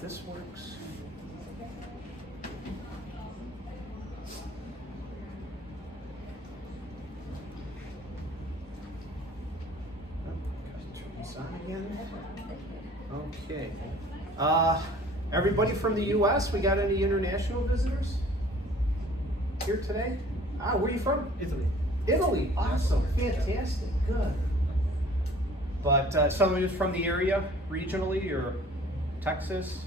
this works. Turn this on again. Okay. Everybody from the U.S., we got any international visitors here today? Where are you from? Italy. Italy. Awesome. Fantastic. Good. But some of you from the area, regionally, or Texas?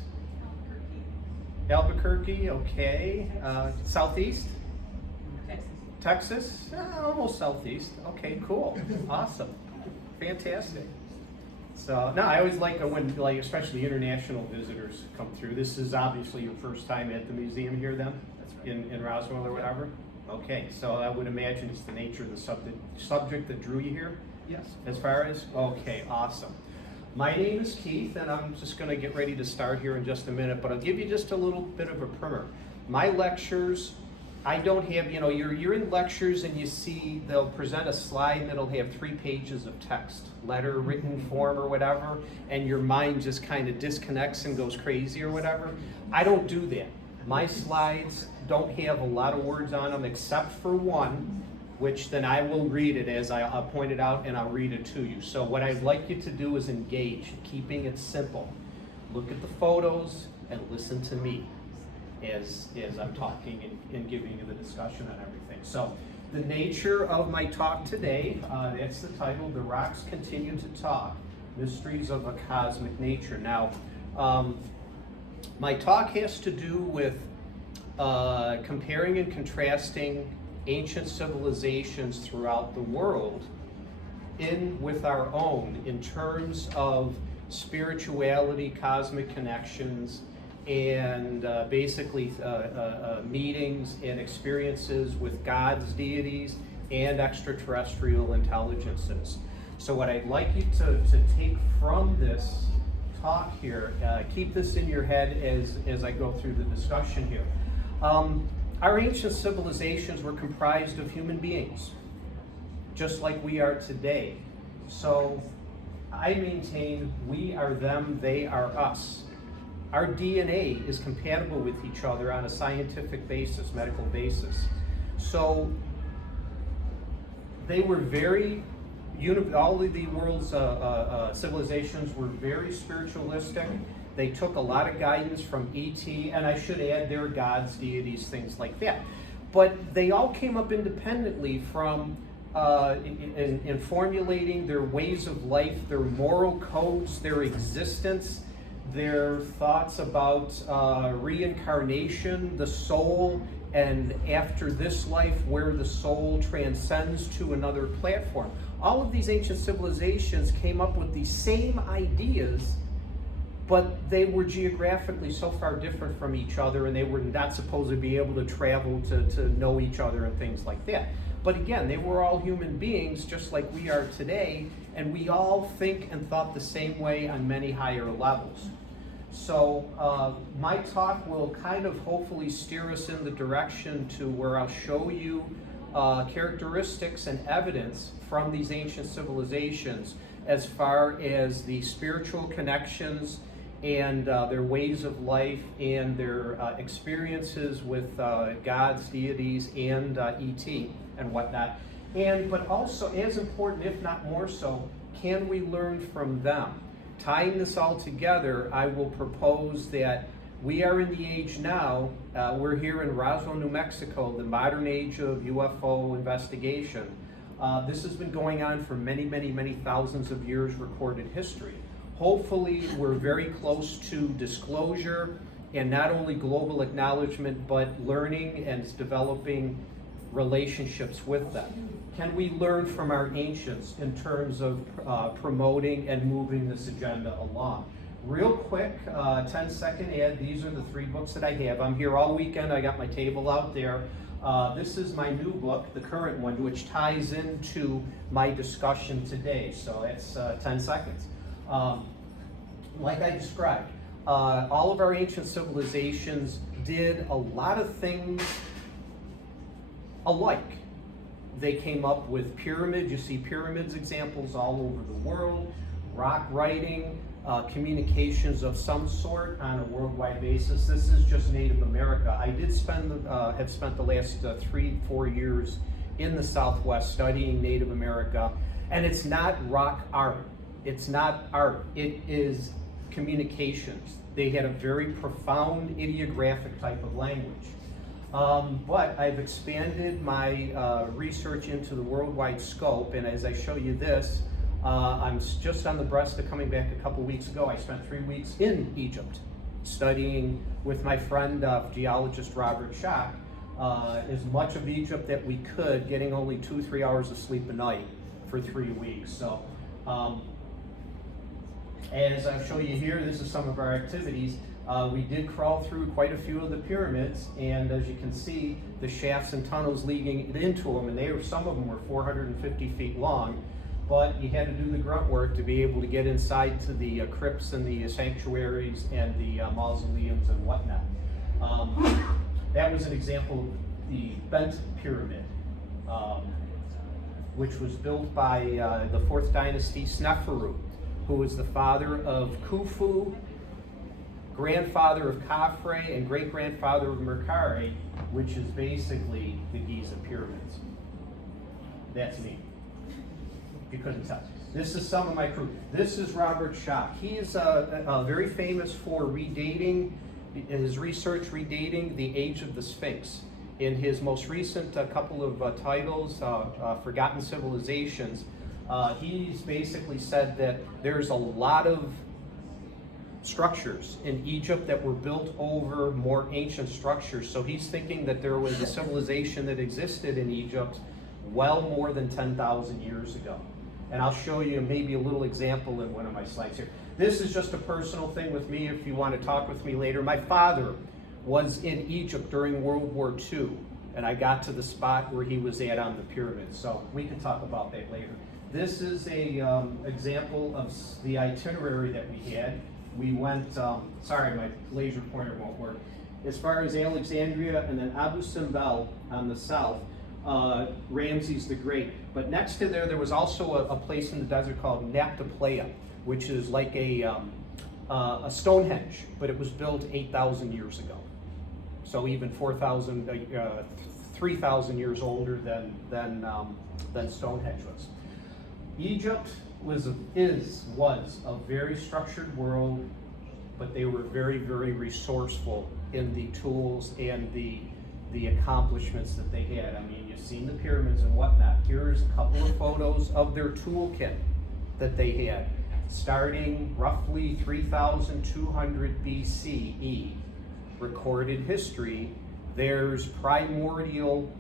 Albuquerque. Okay. Southeast? Texas? Almost southeast. Okay, cool. Awesome. Fantastic. So, no, I always like when, like, especially international visitors come through. This is obviously your first time at the museum here then? That's right. In Roswell or whatever? Okay, so I would imagine it's the nature of the subject that drew you here? Yes. As far as? Okay, awesome. My name is Keith, and I'm just going to get ready to start here in just a minute, but I'll give you just a little bit of a primer. My lectures, I don't have, you're in lectures and you see they'll present a slide that'll have 3 pages of text, letter, written form or whatever, and your mind just kind of disconnects and goes crazy or whatever. I don't do that. My slides don't have a lot of words on them except for one, which then I will read it as I point it out and I'll read it to you. So what I'd like you to do is engage, keeping it simple. Look at the photos and listen to me as I'm talking and giving you the discussion on everything. So the nature of my talk today, that's the title, The Rocks Continue to Talk, Mysteries of a Cosmic Nature. Now, my talk has to do with comparing and contrasting ancient civilizations throughout the world with our own in terms of spirituality, cosmic connections, and basically meetings and experiences with gods, deities, and extraterrestrial intelligences. So what I'd like you to take from this talk here, keep this in your head as I go through the discussion here. Our ancient civilizations were comprised of human beings, just like we are today. So I maintain we are them, they are us. Our DNA is compatible with each other on a scientific basis, medical basis. So they were all of the world's civilizations were very spiritualistic. They took a lot of guidance from E.T., and I should add their gods, deities, things like that. But they all came up independently from in formulating their ways of life, their moral codes, their existence, their thoughts about reincarnation, the soul, and after this life where the soul transcends to another platform. All of these ancient civilizations came up with these same ideas, but they were geographically so far different from each other, and they were not supposed to be able to travel to know each other and things like that. But again, they were all human beings just like we are today, and we all think and thought the same way on many higher levels. So my talk will kind of hopefully steer us in the direction to where I'll show you characteristics and evidence from these ancient civilizations as far as the spiritual connections and their ways of life and their experiences with gods, deities, and ET and whatnot. But also, as important, if not more so, can we learn from them? Tying this all together, I will propose that we are in the age now, we're here in Roswell, New Mexico, the modern age of UFO investigation. This has been going on for many, many, many thousands of years recorded history. Hopefully, we're very close to disclosure and not only global acknowledgement, but learning and developing relationships with them. Can we learn from our ancients in terms of promoting and moving this agenda along? Real quick, 10-second ad. These are the 3 books that I have. I'm here all weekend. I got my table out there. This is my new book, the current one, which ties into my discussion today. So it's 10 seconds. Like I described, all of our ancient civilizations did a lot of things alike. They came up with pyramids. You see pyramids examples all over the world, rock writing, communications of some sort on a worldwide basis. This is just Native America. I did have spent the last 3-4 years in the Southwest studying Native America, and it's not rock art. It's not art. It is communications. They had a very profound ideographic type of language. But I've expanded my research into the worldwide scope, and as I show you this, I'm just on the breast of coming back a couple weeks ago. I spent 3 weeks in Egypt studying with my friend, geologist Robert Schock, as much of Egypt that we could, getting only 2-3 hours of sleep a night for 3 weeks. So, as I show you here, this is some of our activities. We did crawl through quite a few of the pyramids, and as you can see, the shafts and tunnels leading into them, and some of them were 450 feet long, but you had to do the grunt work to be able to get inside to the crypts and the sanctuaries and the mausoleums and whatnot. That was an example of the Bent Pyramid, which was built by the 4th dynasty Sneferu, who was the father of Khufu, grandfather of Khafre, and great-grandfather of Merkare, which is basically the Giza pyramids. That's me. You couldn't tell. This is some of my crew. This is Robert Schock. He is very famous for redating, in his research redating the age of the Sphinx. In his most recent couple of titles, Forgotten Civilizations, he's basically said that there's a lot of structures in Egypt that were built over more ancient structures. So he's thinking that there was a civilization that existed in Egypt well more than 10,000 years ago. And I'll show you maybe a little example in one of my slides here. This is just a personal thing with me if you want to talk with me later. My father was in Egypt during World War II, and I got to the spot where he was at on the pyramids. So we can talk about that later. This is a example of the itinerary that we had. We went, sorry, my laser pointer won't work. As far as Alexandria and then Abu Simbel on the south, Ramses the Great. But next to there was also a place in the desert called Naphtali, which is like a Stonehenge, but it was built 8,000 years ago. So even 3,000 years older than Stonehenge was. Egypt was a very structured world, but they were very, very resourceful in the tools and the accomplishments that they had. I mean, you've seen the pyramids and whatnot. Here's a couple of photos of their toolkit that they had, starting roughly 3,200 BCE, recorded history. There's primordial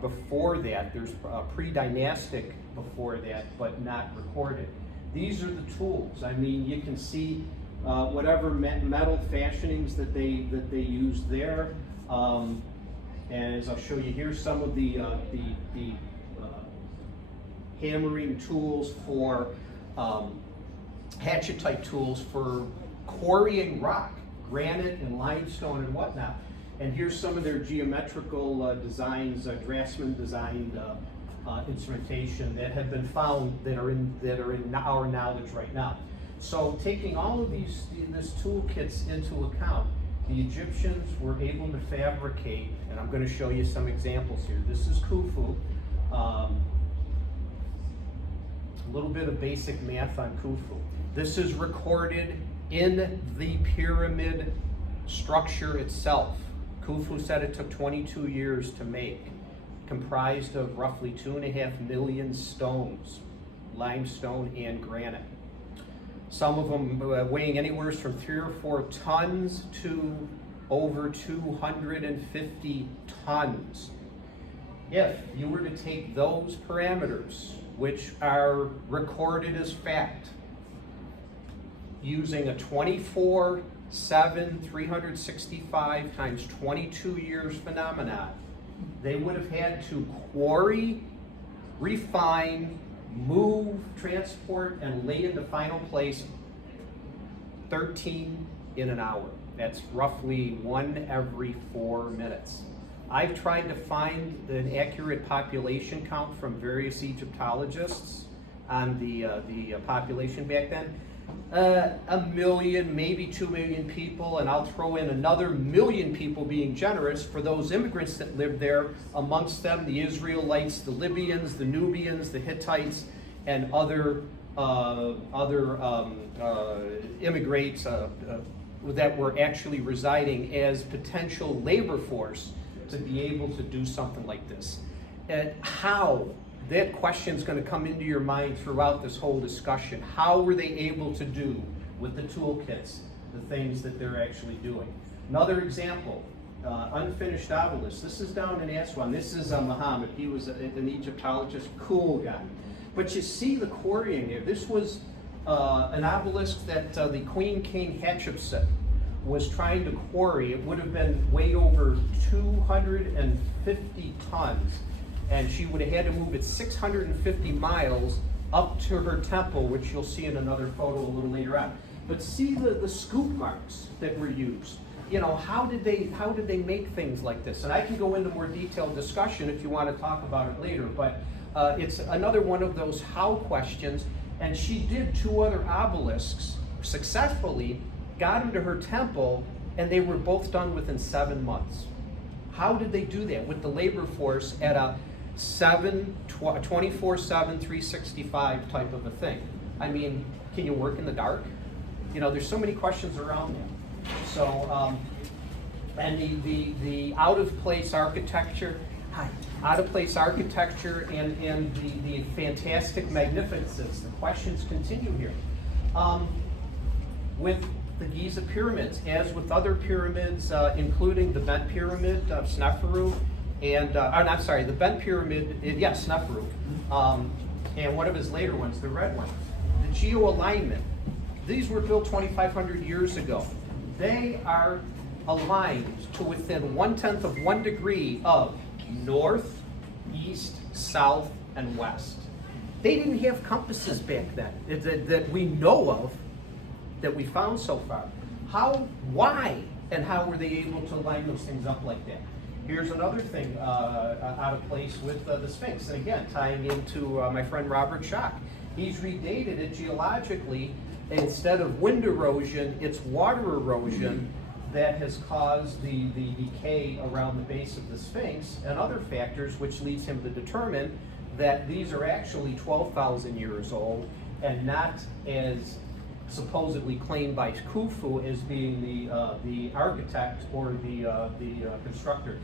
before that. There's pre-dynastic before that, but not recorded. These are the tools. I mean, you can see whatever metal fashionings that they used there. And as I'll show you here, some of the hammering tools for hatchet-type tools for quarrying rock, granite and limestone and whatnot. And here's some of their geometrical designs, draftsman designed instrumentation that have been found that are in our knowledge right now. So taking all of these toolkits into account, the Egyptians were able to fabricate, and I'm going to show you some examples here. This is Khufu. A little bit of basic math on Khufu. This is recorded in the pyramid structure itself. Khufu said it took 22 years to make, comprised of roughly 2.5 million stones, limestone and granite. Some of them weighing anywhere from 3 or 4 tons to over 250 tons. If you were to take those parameters, which are recorded as fact, using a 24/7, 365 times 22 years phenomenon, they would have had to quarry, refine, move, transport, and lay into final place 13 in an hour. That's roughly 1 every 4 minutes. I've tried to find an accurate population count from various Egyptologists on the population back then. a million, maybe 2 million people, and I'll throw in another million people being generous for those immigrants that lived there, amongst them the Israelites, the Libyans, the Nubians, the Hittites, and other immigrants that were actually residing as potential labor force to be able to do something like this. And how? That question is going to come into your mind throughout this whole discussion. How were they able to do with the toolkits the things that they're actually doing? Another example, unfinished obelisk. This is down in Aswan. This is Muhammad. He was an Egyptologist, cool guy. But you see the quarrying here. This was an obelisk that the Queen King Hatshepsut was trying to quarry. It would have been way over 250 tons. And she would have had to move it 650 miles up to her temple, which you'll see in another photo a little later on. But see the scoop marks that were used. You know, how did they make things like this? And I can go into more detailed discussion if you want to talk about it later, but it's another one of those how questions. And she did 2 other obelisks successfully, got them to her temple, and they were both done within 7 months. How did they do that with the labor force at a 24/7, 365 type of a thing? I mean, can you work in the dark? You know, there's so many questions around that. So, and the out-of-place architecture, and the fantastic magnificence. The questions continue here. With the Giza pyramids, as with other pyramids, including the Bent Pyramid of Sneferu, and the Bent Pyramid, Sneferu, and one of his later ones, the red one. The geo-alignment. These were built 2,500 years ago. They are aligned to within 1/10 of 1 degree of north, east, south, and west. They didn't have compasses back then that we know of, that we found so far. Why, and how were they able to line those things up like that? Here's another thing out of place with the Sphinx, and again, tying into my friend Robert Schock. He's redated it geologically. Instead of wind erosion, it's water erosion that has caused the decay around the base of the Sphinx and other factors, which leads him to determine that these are actually 12,000 years old and not as supposedly claimed by Khufu as being the architect or the constructor.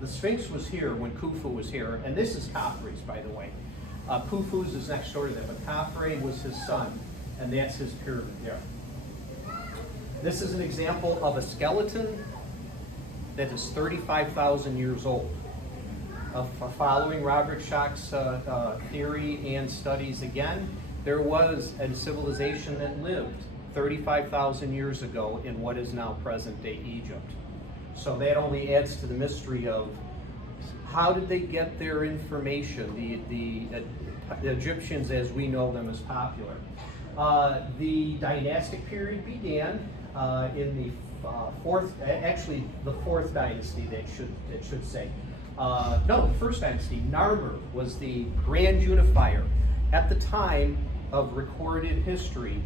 The Sphinx was here when Khufu was here, and this is Khafre's, by the way. Khufu's is next door to them, but Khafre was his son, and that's his pyramid there. This is an example of a skeleton that is 35,000 years old. Following Robert Schock's theory and studies again, there was a civilization that lived 35,000 years ago in what is now present-day Egypt. So that only adds to the mystery of how did they get their information, the Egyptians as we know them is popular. The dynastic period began in the fourth dynasty, that should say. The first dynasty. Narmer was the grand unifier. At the time of recorded history,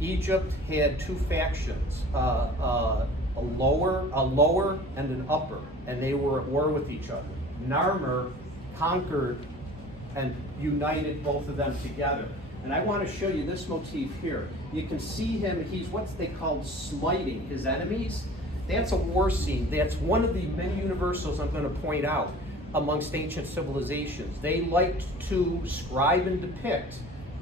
Egypt had 2 factions, a lower and an upper, and they were at war with each other. Narmer conquered and united both of them together. And I want to show you this motif here. You can see him, he's what they call smiting his enemies. That's a war scene. That's one of the many universals I'm going to point out amongst ancient civilizations. They liked to scribe and depict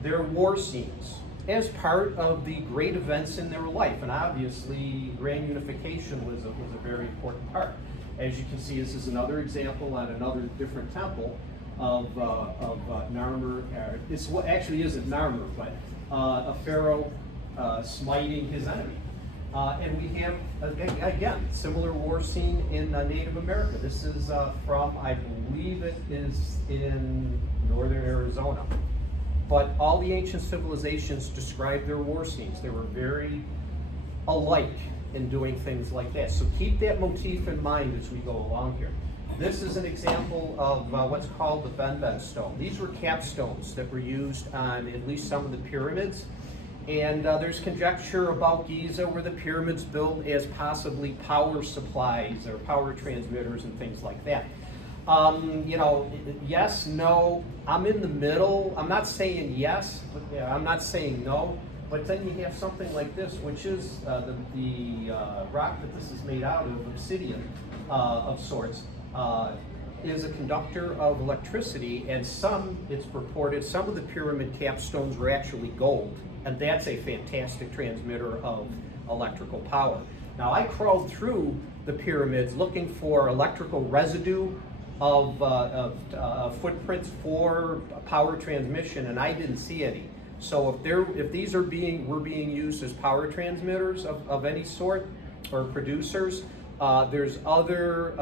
their war scenes as part of the great events in their life. And obviously, grand unification was a very important part. As you can see, this is another example at another different temple of Narmer. This actually isn't Narmer, but a pharaoh smiting his enemy. And we have, again, similar war scene in Native America. This is from, I believe it is in northern Arizona. But all the ancient civilizations described their war scenes. They were very alike in doing things like that. So keep that motif in mind as we go along here. This is an example of what's called the Ben stone. These were capstones that were used on at least some of the pyramids. And there's conjecture about Giza were the pyramids built as possibly power supplies or power transmitters and things like that. You know, yes, no, I'm in the middle. I'm not saying yes, but yeah, I'm not saying no. But then you have something like this, which is the rock that this is made out of, obsidian of sorts, is a conductor of electricity, and it's purported, some of the pyramid capstones were actually gold, and that's a fantastic transmitter of electrical power. Now, I crawled through the pyramids looking for electrical residue of footprints for power transmission, and I didn't see any. So if these were being used as power transmitters of any sort or producers, there's other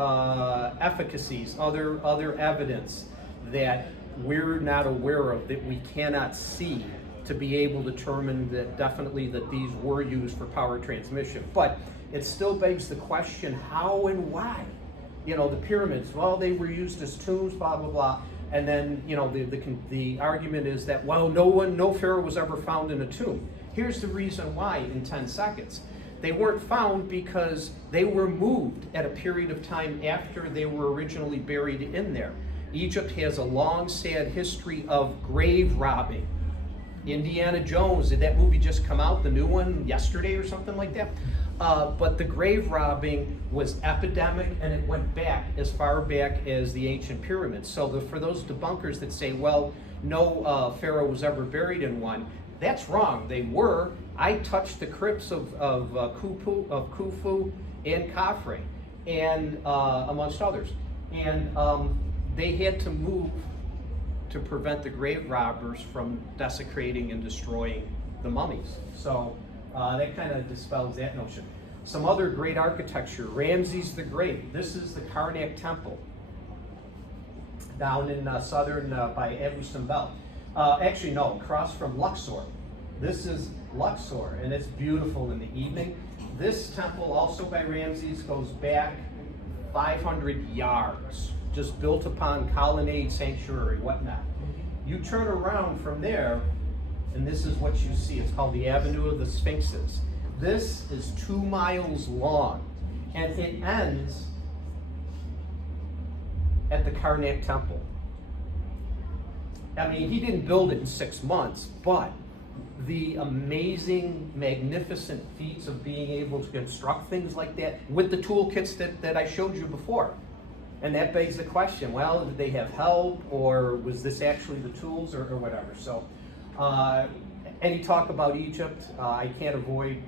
efficacies, other evidence that we're not aware of, that we cannot see, to be able to determine that definitely that these were used for power transmission. But it still begs the question, how and why? You know, the pyramids, well, they were used as tombs, blah, blah, blah. And then, you know, the argument is that, well, no pharaoh was ever found in a tomb. Here's the reason why in 10 seconds. They weren't found because they were moved at a period of time after they were originally buried in there. Egypt has a long, sad history of grave robbing. Indiana Jones, did that movie just come out, the new one, yesterday or something like that? But the grave robbing was epidemic, and it went back as far back as the ancient pyramids. So for those debunkers that say, well, no pharaoh was ever buried in one, that's wrong. They were. I touched the crypts of Khufu and Khafre, and amongst others. And they had to move to prevent the grave robbers from desecrating and destroying the mummies. So that kind of dispels that notion. Some other great architecture, Ramses the Great. This is the Karnak Temple down in southern by Abu Simbel. Actually, no, across from Luxor. This is Luxor, and it's beautiful in the evening. This temple, also by Ramses, goes back 500 yards, just built upon colonnade, sanctuary, whatnot. You turn around from there, and this is what you see. It's called the Avenue of the Sphinxes. This is 2 miles long, and it ends at the Karnak Temple. I mean, he didn't build it in 6 months, but the amazing, magnificent feats of being able to construct things like that with the toolkits that I showed you before. And that begs the question, well, did they have help, or was this actually the tools, or whatever? So, any talk about Egypt, I can't avoid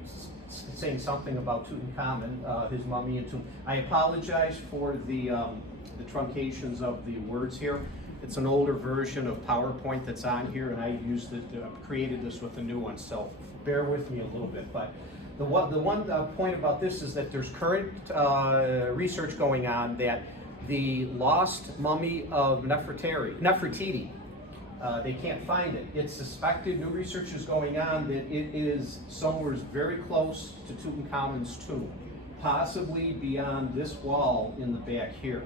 saying something about Tutankhamun, his mummy and tomb. I apologize for the truncations of the words here. It's an older version of PowerPoint that's on here, and I used it, created this with a new one, so bear with me a little bit. But the one point about this is that there's current research going on that the lost mummy of Nefertiti, they can't find it. It's suspected, new research is going on, that it is somewhere very close to Tutankhamun's tomb, possibly beyond this wall in the back here.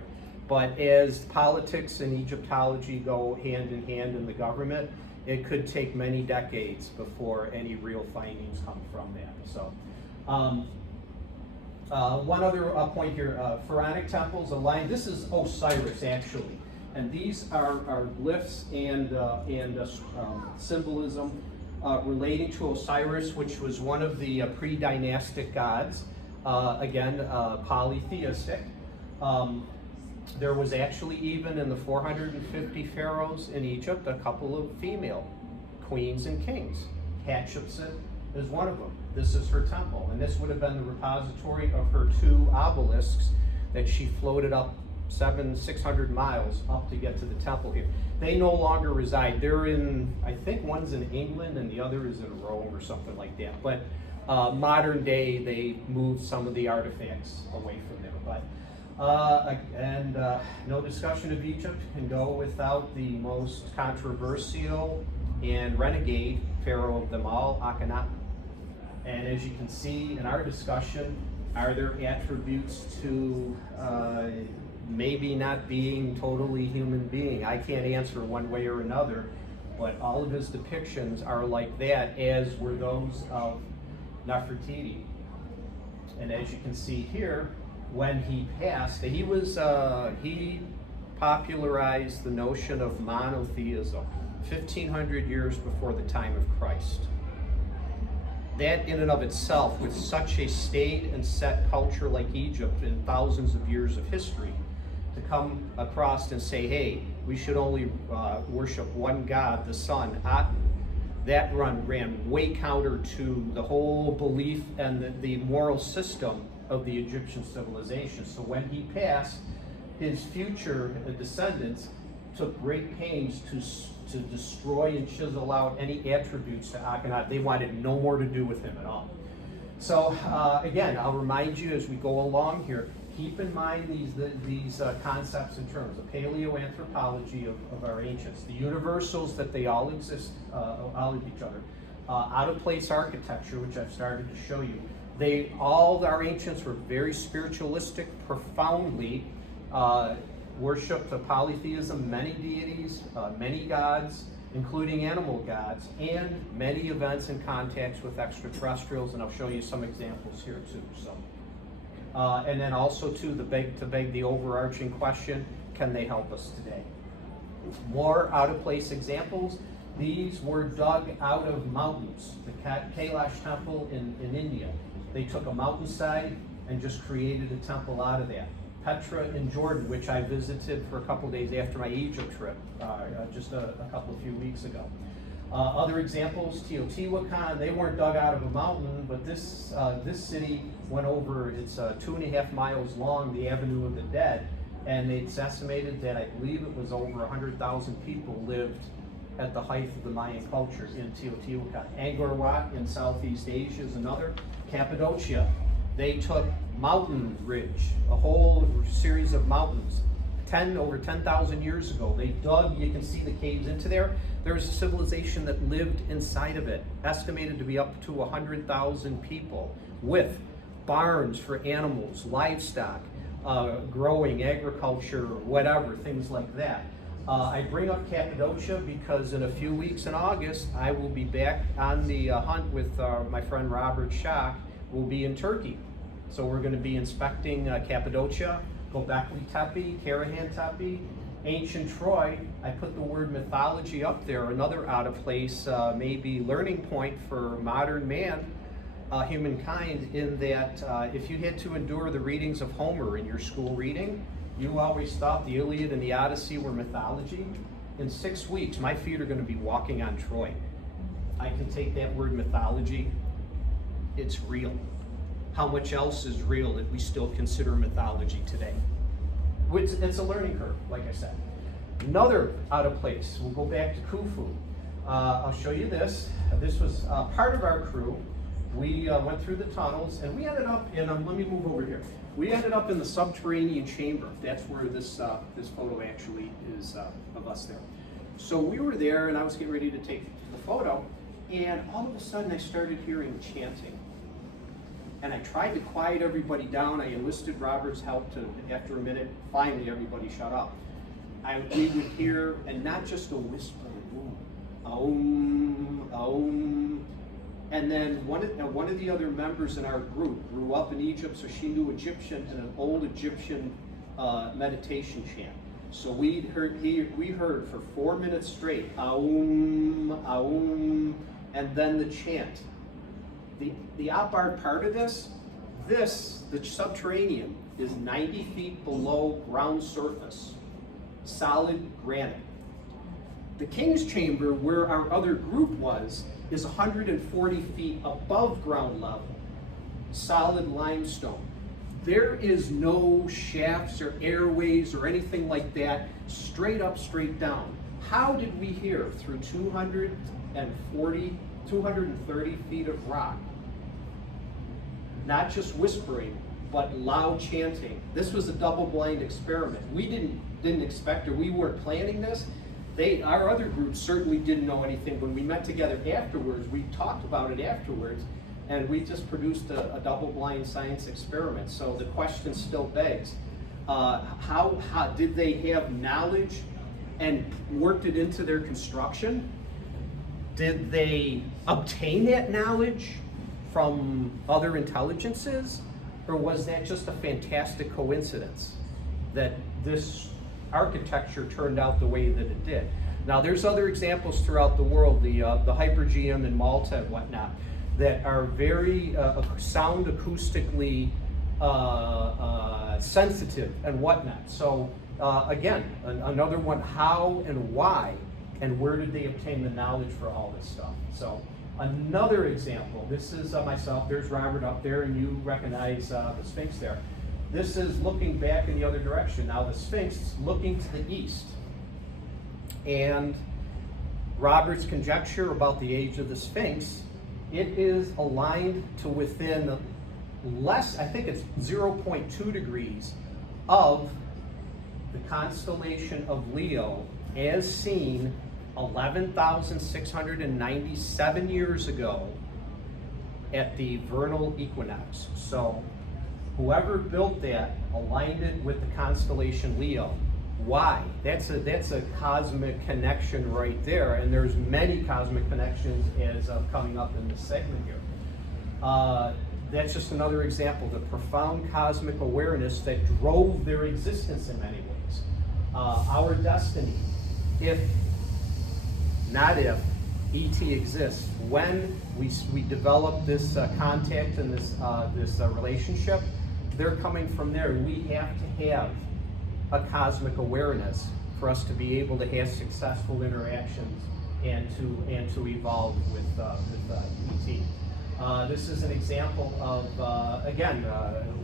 But as politics and Egyptology go hand in hand in the government, it could take many decades before any real findings come from that. So, one other point here, pharaonic temples aligned. This is Osiris, actually. And these are glyphs and symbolism relating to Osiris, which was one of the pre-dynastic gods, again, polytheistic. There was actually, even in the 450 pharaohs in Egypt, a couple of female queens and kings. Hatshepsut is one of them. This is her temple, and this would have been the repository of her 2 obelisks that she floated up 600 miles up to get to the temple here. They no longer reside. They're in, I think one's in England and the other is in Rome or something like that. But modern day, they moved some of the artifacts away from there. But no discussion of Egypt can go without the most controversial and renegade pharaoh of them all, Akhenaten. And as you can see in our discussion, are there attributes to maybe not being totally human being? I can't answer one way or another. but all of his depictions are like that, as were those of Nefertiti. And as you can see here, when he passed, he popularized the notion of monotheism 1,500 years before the time of Christ. That in and of itself, with such a staid and set culture like Egypt in thousands of years of history, to come across and say, hey, we should only worship one God, the sun, Aten, that ran way counter to the whole belief and the moral system of the Egyptian civilization. So when he passed, his future descendants took great pains to destroy and chisel out any attributes to Akhenaten. They wanted no more to do with him at all. So again, I'll remind you as we go along here, keep in mind these concepts and terms, the paleoanthropology of our ancients, the universals that they all exist, all of each other, out-of-place architecture, which I've started to show you. All our ancients were very spiritualistic, profoundly worshipped polytheism, many deities, many gods, including animal gods, and many events and contacts with extraterrestrials, and I'll show you some examples here too. So, and then also to beg the overarching question, can they help us today? More out-of-place examples. These were dug out of mountains. The Kailash temple in India. They took a mountainside and just created a temple out of that. Petra in Jordan, which I visited for a couple days after my Egypt trip, just a few weeks ago. Other examples, Teotihuacan, they weren't dug out of a mountain, but this city went over, it's 2.5 miles long, the Avenue of the Dead, and it's estimated that I believe it was over 100,000 people lived at the height of the Mayan culture in Teotihuacan. Angkor Wat in Southeast Asia is another. Cappadocia, they took mountain ridge, a whole series of mountains, over 10,000 years ago. They dug, you can see the caves into there. There's a civilization that lived inside of it, estimated to be up to 100,000 people, with barns for animals, livestock, growing, agriculture, whatever, things like that. I bring up Cappadocia because in a few weeks in August, I will be back on the hunt with my friend Robert Schock. We'll be in Turkey. So we're going to be inspecting Cappadocia, Göbekli Tepe, Karahan Tepe, ancient Troy. I put the word mythology up there, another out of place, maybe learning point for modern man, humankind, in that if you had to endure the readings of Homer in your school reading, you always thought the Iliad and the Odyssey were mythology. In 6 weeks, my feet are going to be walking on Troy. I can take that word mythology, it's real. How much else is real that we still consider mythology today? It's a learning curve, like I said. Another out of place, we'll go back to Khufu. I'll show you this. This was part of our crew. We went through the tunnels and we ended up in, let me move over here. We ended up in the subterranean chamber. That's where this photo actually is of us there. So we were there and I was getting ready to take the photo, and all of a sudden I started hearing chanting. And I tried to quiet everybody down. I enlisted Robert's help to, after a minute, finally everybody shut up. We would hear, and not just a whisper, aum, aum. And then one of the other members in our group grew up in Egypt, so she knew Egyptian and an old Egyptian meditation chant. So we heard for 4 minutes straight, aum, aum, and then the chant. The outboard part of the subterranean, is 90 feet below ground surface, solid granite. The King's Chamber, where our other group was, is 140 feet above ground level, solid limestone. There is no shafts or airways or anything like that, straight up, straight down. How did we hear through 230 feet of rock? Not just whispering, but loud chanting. This was a double-blind experiment. We didn't expect, or we weren't planning this. Our other group certainly didn't know anything. When we met together afterwards, we talked about it afterwards, and we just produced a double-blind science experiment. So the question still begs, how did they have knowledge and worked it into their construction? Did they obtain that knowledge from other intelligences, or was that just a fantastic coincidence that this architecture turned out the way that it did? Now, there's other examples throughout the world, the Hypergeum in Malta and whatnot, that are very sound acoustically sensitive and whatnot. So again, another one, how and why, and where did they obtain the knowledge for all this stuff? So another example, this is myself, there's Robert up there, and you recognize the Sphinx there. This is looking back in the other direction. Now the Sphinx is looking to the east. And Robert's conjecture about the age of the Sphinx, it is aligned to within less, I think it's 0.2 degrees of the constellation of Leo as seen 11,697 years ago at the vernal equinox. So whoever built that aligned it with the constellation Leo. Why? That's a cosmic connection right there, and there's many cosmic connections as coming up in this segment here. That's just another example, the profound cosmic awareness that drove their existence in many ways. Our destiny, if, not if, ET exists, when we develop this contact and this relationship, they're coming from there. We have to have a cosmic awareness for us to be able to have successful interactions and to evolve with ET. This is an example of, again,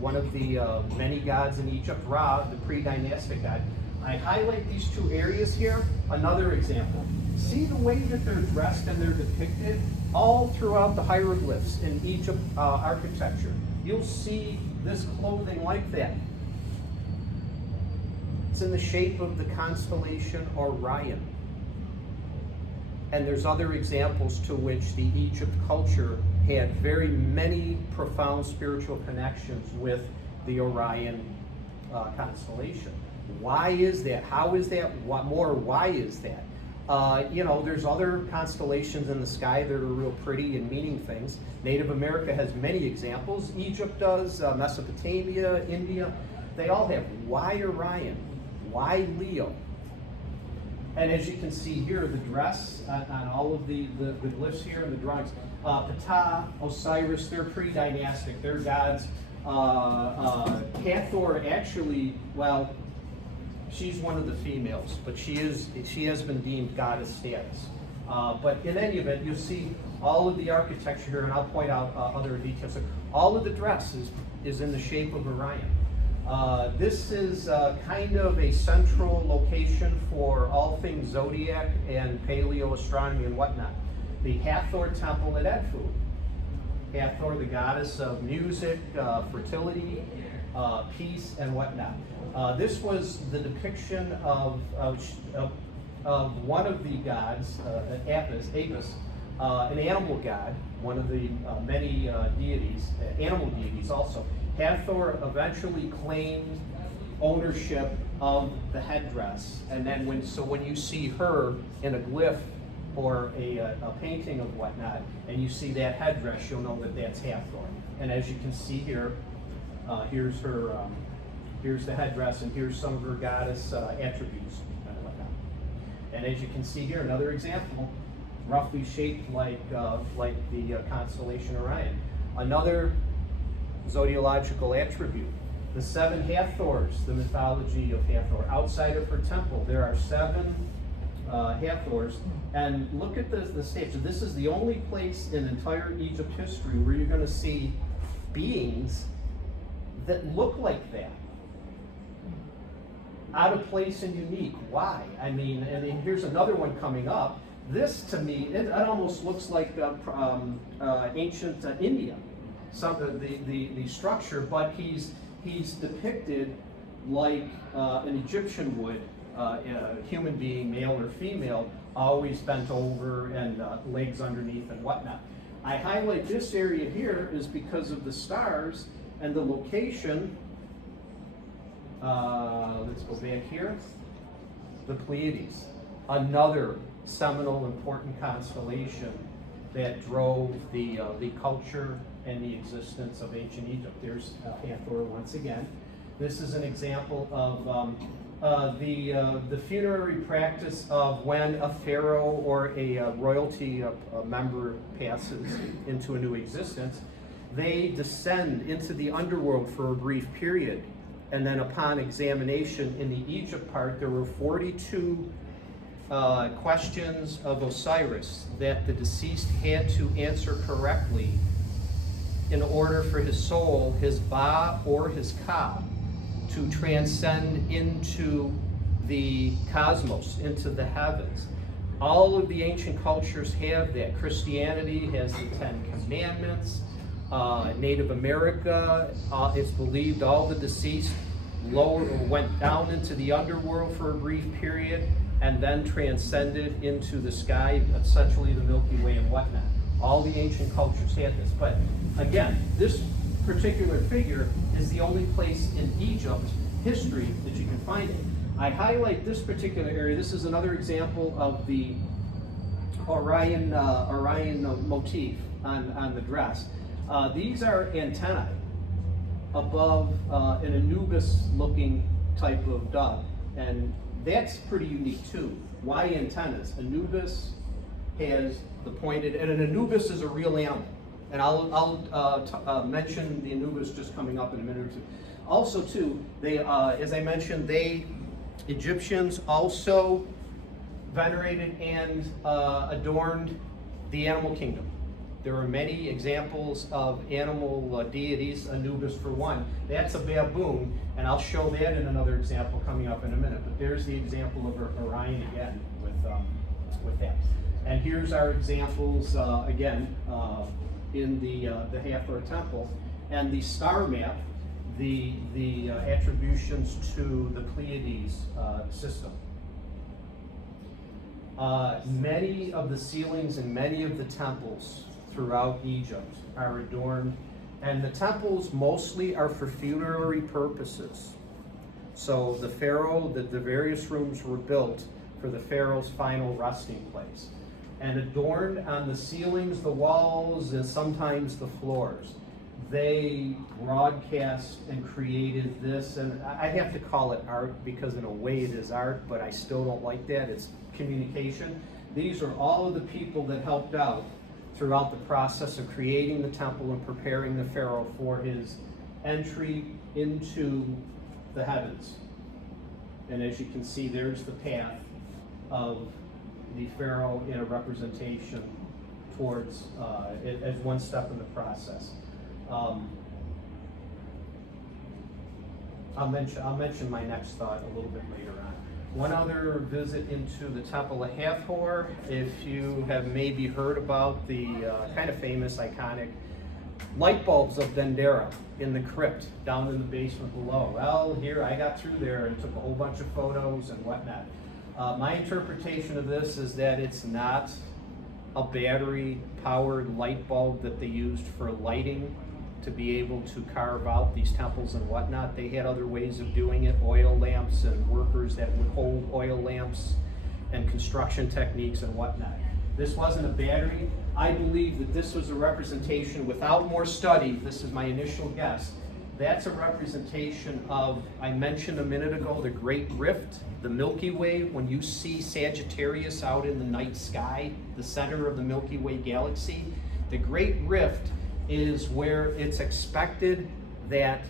one of the many gods in Egypt, Ra, the pre-dynastic god. I highlight these two areas here. Another example. See the way that they're dressed and they're depicted all throughout the hieroglyphs in Egypt architecture. You'll see this clothing like that. It's in the shape of the constellation Orion. And there's other examples to which the Egypt culture had very many profound spiritual connections with the Orion constellation. Why is that? How is that? What more? Why is that? There's other constellations in the sky that are real pretty and meaning things. Native America has many examples. Egypt does, Mesopotamia, India. They all have. Why Orion? Why Leo? And as you can see here, the dress on all of the glyphs here and the drawings, Ptah, Osiris, they're pre-dynastic. They're gods. Hathor actually, well, she's one of the females, but she has been deemed goddess status. But in any event, you'll see all of the architecture here, and I'll point out other details. All of the dress is in the shape of Orion. This is kind of a central location for all things zodiac and paleo astronomy and whatnot. The Hathor temple at Edfu. Hathor, the goddess of music, fertility, peace, and whatnot. This was the depiction of one of the gods, Apis, an animal god, one of the many deities, animal deities also. Hathor eventually claimed ownership of the headdress, and then when you see her in a glyph or a painting of whatnot, and you see that headdress, you'll know that that's Hathor. And as you can see here, here's her, here's the headdress, and here's some of her goddess attributes and whatnot. And as you can see here, another example, roughly shaped like the constellation Orion. Another zodiological attribute. The seven Hathors, the mythology of Hathor. Outside of her temple, there are seven Hathors. And look at the stage. This is the only place in entire Egypt history where you're going to see beings that look like that. Out of place and unique. Why? I mean, and here's another one coming up. This, to me, it almost looks like ancient India. The structure, but he's depicted like an Egyptian would, a human being, male or female, always bent over and legs underneath and whatnot. I highlight this area here is because of the stars and the location. Let's go back here. The Pleiades, another seminal, important constellation that drove the culture and the existence of ancient Egypt. There's Hathor once again. This is an example of the funerary practice of when a pharaoh or a royalty member passes into a new existence. They descend into the underworld for a brief period, and then upon examination in the Egypt part, there were 42 questions of Osiris that the deceased had to answer correctly in order for his soul, his Ba or his Ka, to transcend into the cosmos, into the heavens. All of the ancient cultures have that. Christianity has the 10 Commandments. Native America, it's believed all the deceased went down into the underworld for a brief period and then transcended into the sky, essentially the Milky Way and whatnot. All the ancient cultures had this. But again, this particular figure is the only place in Egypt history that you can find it. I highlight this particular area. This is another example of the Orion motif on the dress. These are antennae above an Anubis-looking type of dove, and that's pretty unique too. Why antennas? Anubis has the pointed, and an Anubis is a real animal. And I'll mention the Anubis just coming up in a minute or two. Also too, they, as I mentioned, Egyptians also venerated and adorned the animal kingdom. There are many examples of animal deities, Anubis for one. That's a baboon, and I'll show that in another example coming up in a minute. But there's the example of Orion again with that. And here's our examples again in the Hathor temple, and the star map, the attributions to the Pleiades system. Many of the ceilings in many of the temples throughout Egypt are adorned, and the temples mostly are for funerary purposes. So the pharaoh, the various rooms were built for the pharaoh's final resting place, and adorned on the ceilings, the walls, and sometimes the floors. They broadcast and created this, and I have to call it art because in a way it is art, but I still don't like that. It's communication. These are all of the people that helped out throughout the process of creating the temple and preparing the pharaoh for his entry into the heavens. And as you can see, there's the path of the pharaoh in a representation towards as one step in the process. I'll mention my next thought a little bit later on. One other visit into the Temple of Hathor, if you have maybe heard about the kind of famous, iconic light bulbs of Dendera in the crypt down in the basement below. Well, here I got through there and took a whole bunch of photos and whatnot. My interpretation of this is that it's not a battery-powered light bulb that they used for lighting to be able to carve out these temples and whatnot. They had other ways of doing it, oil lamps and workers that would hold oil lamps and construction techniques and whatnot. This wasn't a battery. I believe that this was a representation, without more study, this is my initial guess, that's a representation of, I mentioned a minute ago, the Great Rift, the Milky Way. When you see Sagittarius out in the night sky, the center of the Milky Way galaxy, the Great Rift is where it's expected that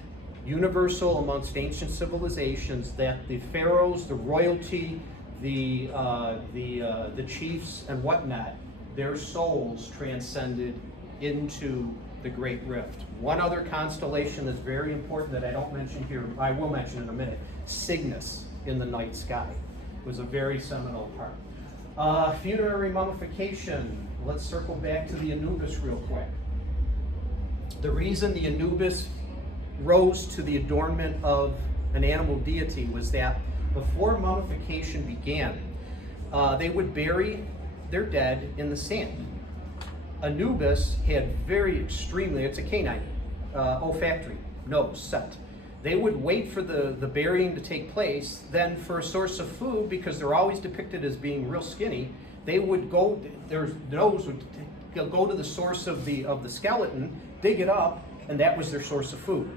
universal amongst ancient civilizations, that the pharaohs, the royalty, the chiefs and whatnot, their souls transcended into the Great Rift. One other constellation that's very important that I don't mention here, I will mention in a minute, Cygnus in the night sky was a very seminal part. Funerary mummification. Let's circle back to the Anubis real quick. The reason the Anubis rose to the adornment of an animal deity was that before mummification began, they would bury their dead in the sand. Anubis had it's a canine, olfactory nose set. They would wait for the burying to take place, then for a source of food, because they're always depicted as being real skinny, they would go, their nose would go to the source of the skeleton, dig it up, and that was their source of food.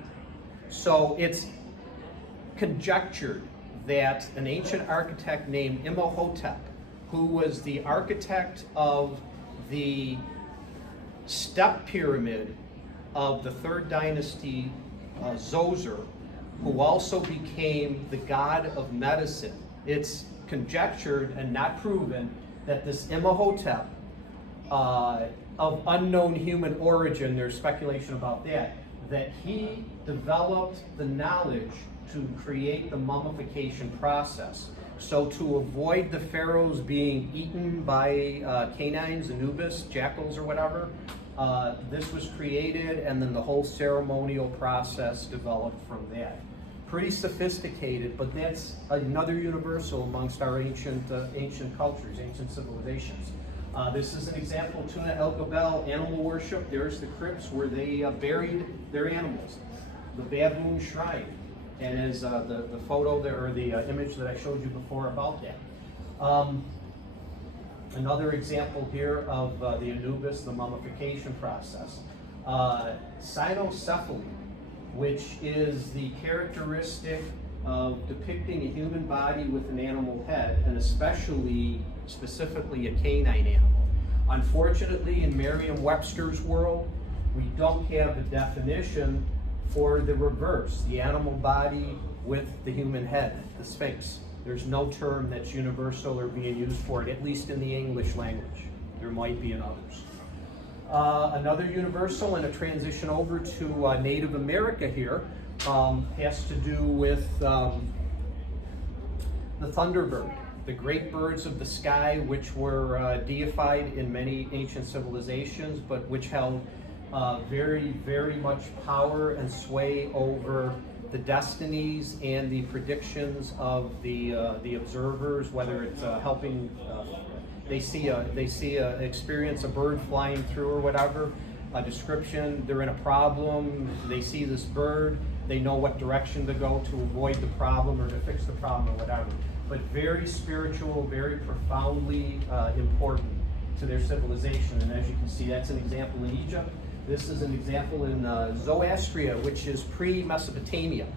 So it's conjectured that an ancient architect named Imhotep, who was the architect of the step pyramid of the third dynasty, Zoser, who also became the god of medicine. It's conjectured and not proven that this Imhotep, of unknown human origin, there's speculation about that he developed the knowledge to create the mummification process. So to avoid the pharaohs being eaten by canines, Anubis, jackals or whatever, this was created, and then the whole ceremonial process developed from that. Pretty sophisticated, but that's another universal amongst our ancient cultures, ancient civilizations. This is an example of Tuna El Gabel, animal worship. There's the crypts where they buried their animals. The baboon shrine, and as the photo there, or the image that I showed you before about that. Another example here of the Anubis, the mummification process. Cynocephaly, which is the characteristic of depicting a human body with an animal head, and specifically a canine animal. Unfortunately, in Merriam-Webster's world, we don't have a definition for the reverse, the animal body with the human head, the Sphinx. There's no term that's universal or being used for it, at least in the English language. There might be in others. Another universal, and a transition over to Native America here, has to do with the thunderbird, the great birds of the sky, which were deified in many ancient civilizations, but which held very, very much power and sway over the destinies and the predictions of the observers, whether it's helping. They experience a bird flying through or whatever, a description, they're in a problem, they see this bird, they know what direction to go to avoid the problem or to fix the problem or whatever. But very spiritual, very profoundly important to their civilization. And as you can see, that's an example in Egypt. This is an example in Zoroastria, which is pre-Mesopotamia.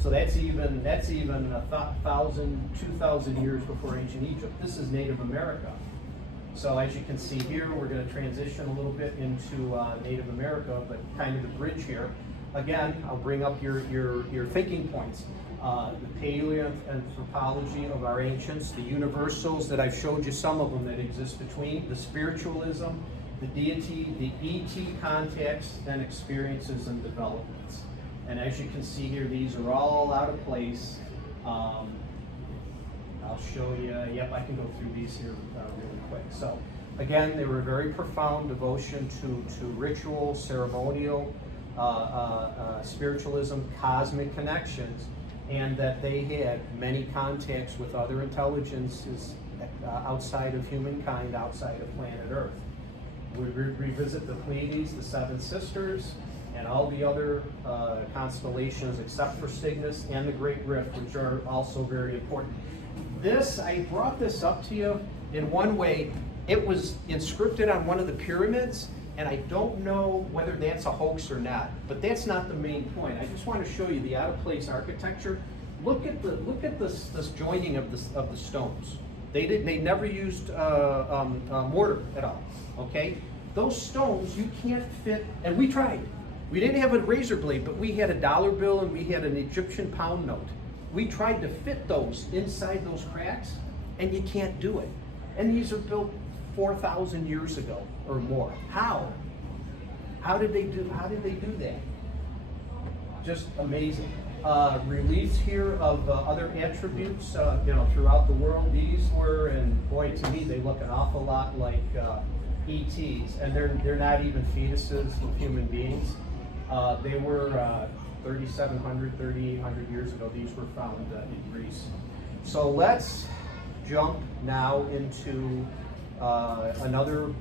So that's even 1,000, 2,000 years before ancient Egypt. This is Native America. So as you can see here, we're going to transition a little bit into Native America, but kind of the bridge here. Again, I'll bring up your thinking points. The paleoanthropology of our ancients, the universals that I've showed you some of them that exist between, the spiritualism, the deity, the ET contexts and experiences and developments. And as you can see here, these are all out of place. I'll show you, yep, I can go through these here really quick. So again, they were a very profound devotion to ritual, ceremonial, spiritualism, cosmic connections, and that they had many contacts with other intelligences outside of humankind, outside of planet Earth. We revisit the Pleiades, the Seven Sisters, and all the other constellations except for Cygnus and the Great Rift, which are also very important. I brought this up to you in one way. It was inscripted on one of the pyramids, and I don't know whether that's a hoax or not, but that's not the main point. I just want to show you the out-of-place architecture. Look at this joining of the stones. They never used mortar at all. Okay, those stones you can't fit, and we tried. We didn't have a razor blade, but we had a dollar bill and we had an Egyptian pound note. We tried to fit those inside those cracks, and you can't do it. And these are built 4,000 years ago or more. How? How did they do that? Just amazing. Reliefs here of other attributes, throughout the world. These were, and boy, to me, they look an awful lot like ETs, and they're not even fetuses of human beings. They were 3,700, 3,800 years ago. These were found in Greece. So let's jump now into another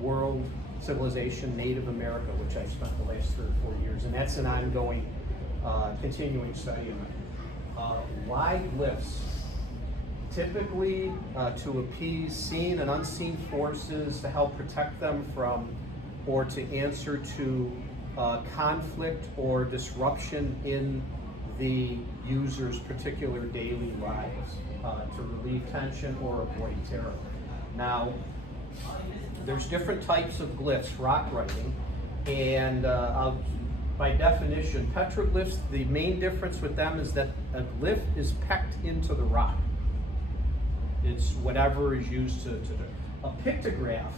world civilization, Native America, which I spent the last 3 or 4 years, and that's an ongoing, continuing study of it. Why glyphs typically to appease seen and unseen forces, to help protect them from, or to answer to conflict or disruption in the user's particular daily lives, to relieve tension or avoid terror. Now, there's different types of glyphs, rock writing, and by definition, petroglyphs, the main difference with them is that a glyph is pecked into the rock. It's whatever is used to do. A pictograph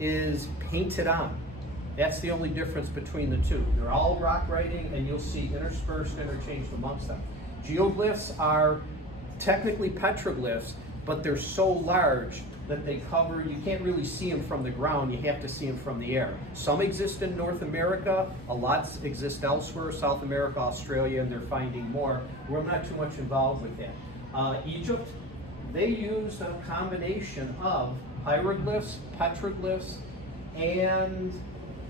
is painted on. That's the only difference between the two. They're all rock writing, and you'll see interspersed, interchanged amongst them. Geoglyphs are technically petroglyphs, but they're so large that they cover, you can't really see them from the ground, you have to see them from the air. Some exist in North America, a lot exist elsewhere, South America, Australia, and they're finding more. We're not too much involved with that. Egypt, they used a combination of hieroglyphs, petroglyphs, and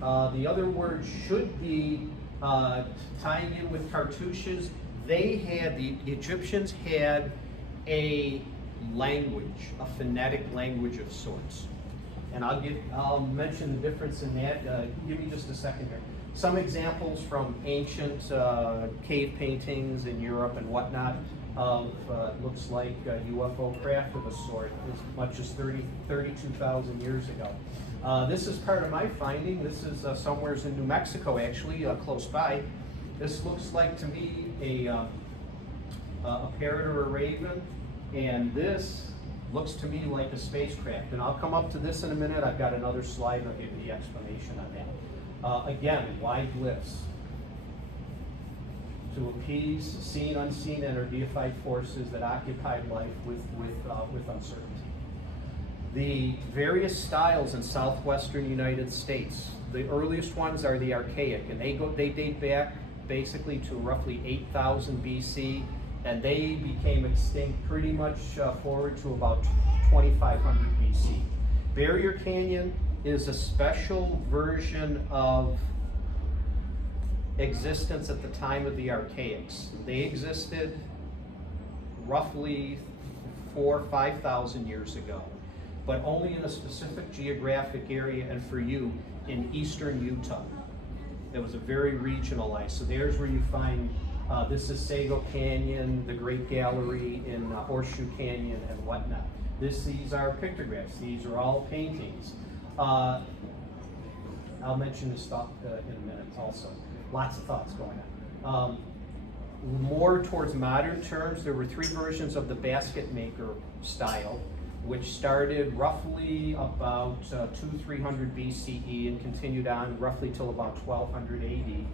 the other word should be tying in with cartouches. The Egyptians had a language, a phonetic language of sorts. And I'll mention the difference in that. Give me just a second here. Some examples from ancient cave paintings in Europe and whatnot of looks like UFO craft of a sort, as much as 32,000 years ago. This is part of my finding. This is somewhere in New Mexico, actually, close by. This looks like to me a parrot or a raven, and this looks to me like a spacecraft. And I'll come up to this in a minute. I've got another slide and I'll give you the explanation on that. Again, why glyphs? To appease seen, unseen, and or deified forces that occupied life with uncertainty. The various styles in southwestern United States, the earliest ones are the archaic, and they date back basically to roughly 8,000 BC, and they became extinct pretty much forward to about 2,500 BC. Barrier Canyon is a special version of existence at the time of the archaics. They existed roughly 4,000 or 5,000 years ago, but only in a specific geographic area, and for you, in eastern Utah. It was a very regionalized. So there's where you find, this is Sago Canyon, the Great Gallery in Horseshoe Canyon and whatnot. These are pictographs. These are all paintings. I'll mention this thought in a minute also. Lots of thoughts going on. More towards modern terms, there were three versions of the basket maker style, which started roughly about 200-300 BCE and continued on roughly till about 1200 AD.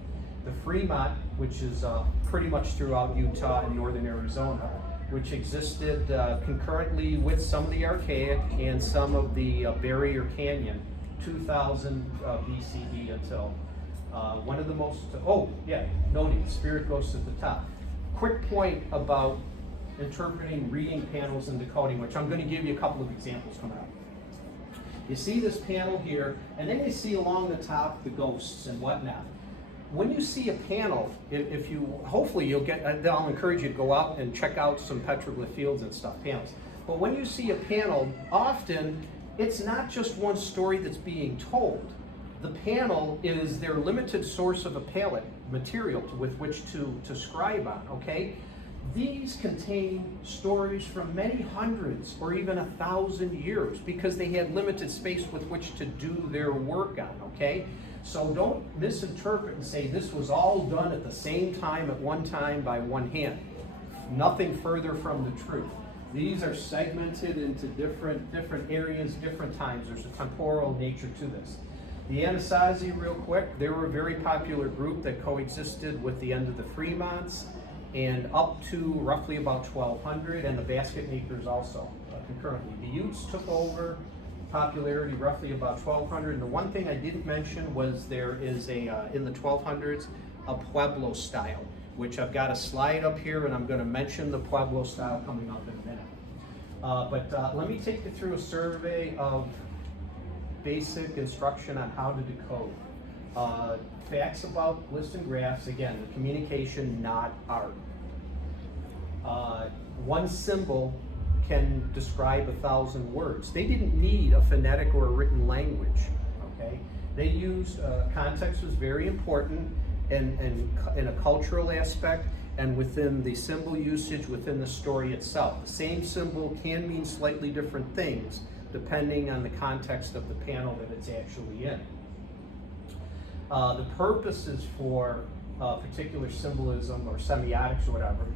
The Fremont, which is pretty much throughout Utah and northern Arizona, which existed concurrently with some of the archaic and some of the Barrier Canyon, 2000 BCE until one of the most, noting, spirit ghosts at the top. Quick point about interpreting reading panels and decoding, which I'm going to give you a couple of examples coming up. You see this panel here, and then you see along the top the ghosts and whatnot. When you see a panel, hopefully you'll get, I'll encourage you to go out and check out some petroglyph fields and stuff, panels. But when you see a panel, often it's not just one story that's being told. The panel is their limited source of a palette material with which to scribe on, okay? These contain stories from many hundreds or even 1,000 years because they had limited space with which to do their work on, okay? So don't misinterpret and say this was all done at the same time at one time by one hand. Nothing further from the truth. These are segmented into different areas, different times. There's a temporal nature to this. The Anasazi, real quick, they were a very popular group that coexisted with the end of the Fremonts and up to roughly about 1200, and the basket makers also concurrently. The Utes took over popularity roughly about 1200, and the one thing I didn't mention was there is in the 1200s, a Pueblo style, which I've got a slide up here, and I'm going to mention the Pueblo style coming up in a minute. But let me take you through a survey of basic instruction on how to decode. Facts about lists and graphs, again, the communication, not art. One symbol can describe 1,000 words. They didn't need a phonetic or a written language, okay? They used, context was very important in a cultural aspect and within the symbol usage within the story itself. The same symbol can mean slightly different things depending on the context of the panel that it's actually in. The purposes for particular symbolism or semiotics or whatever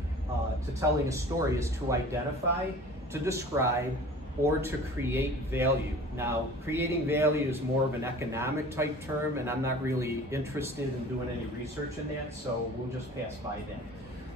to telling a story is to identify, to describe, or to create value. Now, creating value is more of an economic type term, and I'm not really interested in doing any research in that, so we'll just pass by that.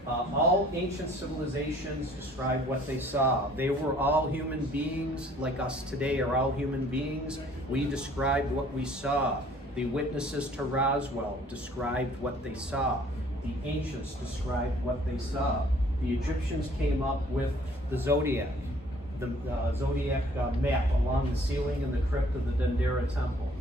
All ancient civilizations describe what they saw. They were all human beings, like us today are all human beings. We described what we saw. The witnesses to Roswell described what they saw. The ancients described what they saw. The Egyptians came up with the zodiac, the zodiac map along the ceiling in the crypt of the Dendera temple.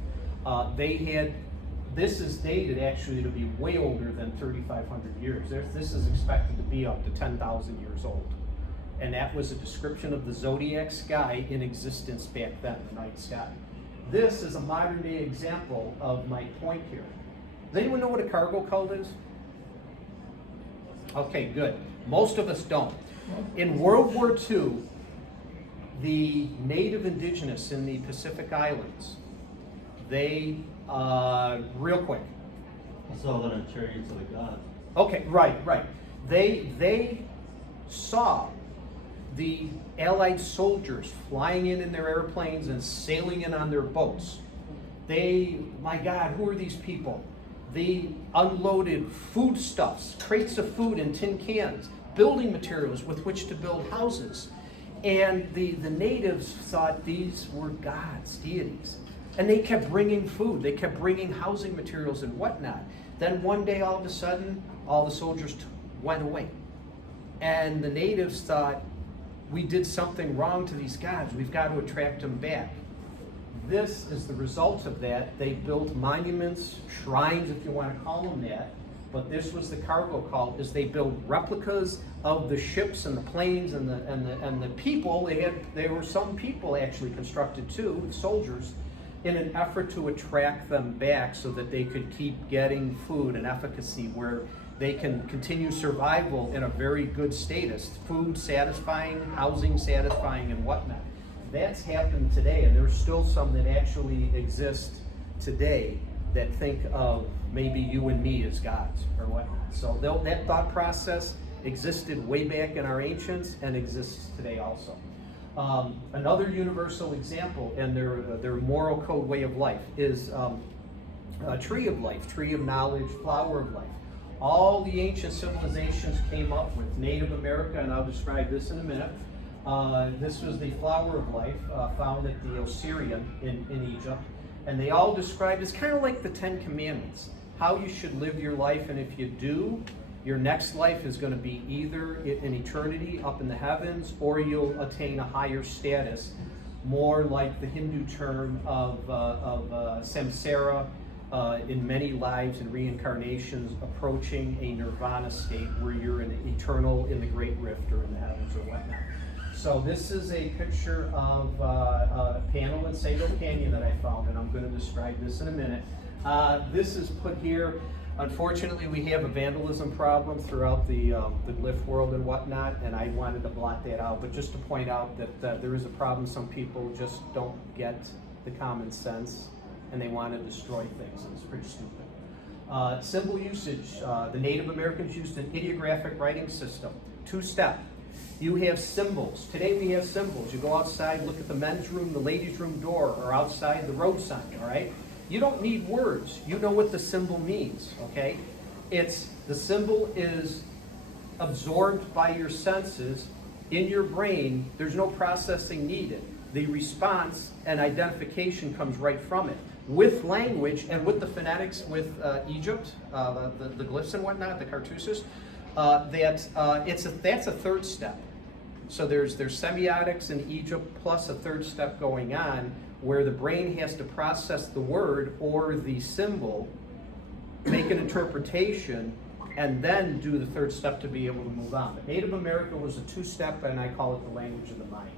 This is dated actually to be way older than 3,500 years. This is expected to be up to 10,000 years old. And that was a description of the zodiac sky in existence back then, the night sky. This is a modern day example of my point here. Does anyone know what a cargo cult is? Okay, good. Most of us don't. In World War II, the native indigenous in the Pacific Islands, they, real quick. I saw that in Chariots of the Gods. Okay, right. They saw the Allied soldiers flying in their airplanes and sailing in on their boats. My God, who are these people? They unloaded foodstuffs, crates of food and tin cans, building materials with which to build houses. And the natives thought these were gods, deities. And they kept bringing food, they kept bringing housing materials and whatnot. Then one day, all of a sudden, all the soldiers went away. And the natives thought, we did something wrong to these gods, we've got to attract them back. This is the result of that. They built monuments, shrines, if you want to call them that, but this was the cargo cult, is they built replicas of the ships and the planes and the people. There were some people actually constructed too, soldiers, in an effort to attract them back so that they could keep getting food and efficacy where they can continue survival in a very good status, food satisfying, housing satisfying, and whatnot. That's happened today, and there's still some that actually exist today that think of maybe you and me as gods or whatnot. So that thought process existed way back in our ancients and exists today also. Another universal example in their moral code way of life is a tree of life, tree of knowledge, flower of life. All the ancient civilizations came up with Native America, and I'll describe this in a minute. This was the flower of life found at the Osirian in Egypt. And they all described, it's kind of like the 10 Commandments, how you should live your life, and if you do, your next life is going to be either in eternity up in the heavens, or you'll attain a higher status, more like the Hindu term of samsara, in many lives and reincarnations, approaching a nirvana state where you're in the great rift or in the heavens or whatnot. So this is a picture of a panel in Sago Canyon that I found, and I'm going to describe this in a minute. This is put here. Unfortunately, we have a vandalism problem throughout the glyph world and whatnot, and I wanted to blot that out. But just to point out that there is a problem. Some people just don't get the common sense, and they want to destroy things, and it's pretty stupid. Symbol usage. The Native Americans used an ideographic writing system, two-step. You have symbols. Today we have symbols. You go outside, look at the men's room, the ladies' room door, or outside the road sign, all right? You don't need words. You know what the symbol means, okay? The symbol is absorbed by your senses in your brain. There's no processing needed. The response and identification comes right from it. With language and with the phonetics, with Egypt, the glyphs and whatnot, the cartouches, that's a third step. So there's semiotics in Egypt plus a third step going on where the brain has to process the word or the symbol, make an interpretation, and then do the third step to be able to move on. But Native America was a two-step, and I call it the language of the mind.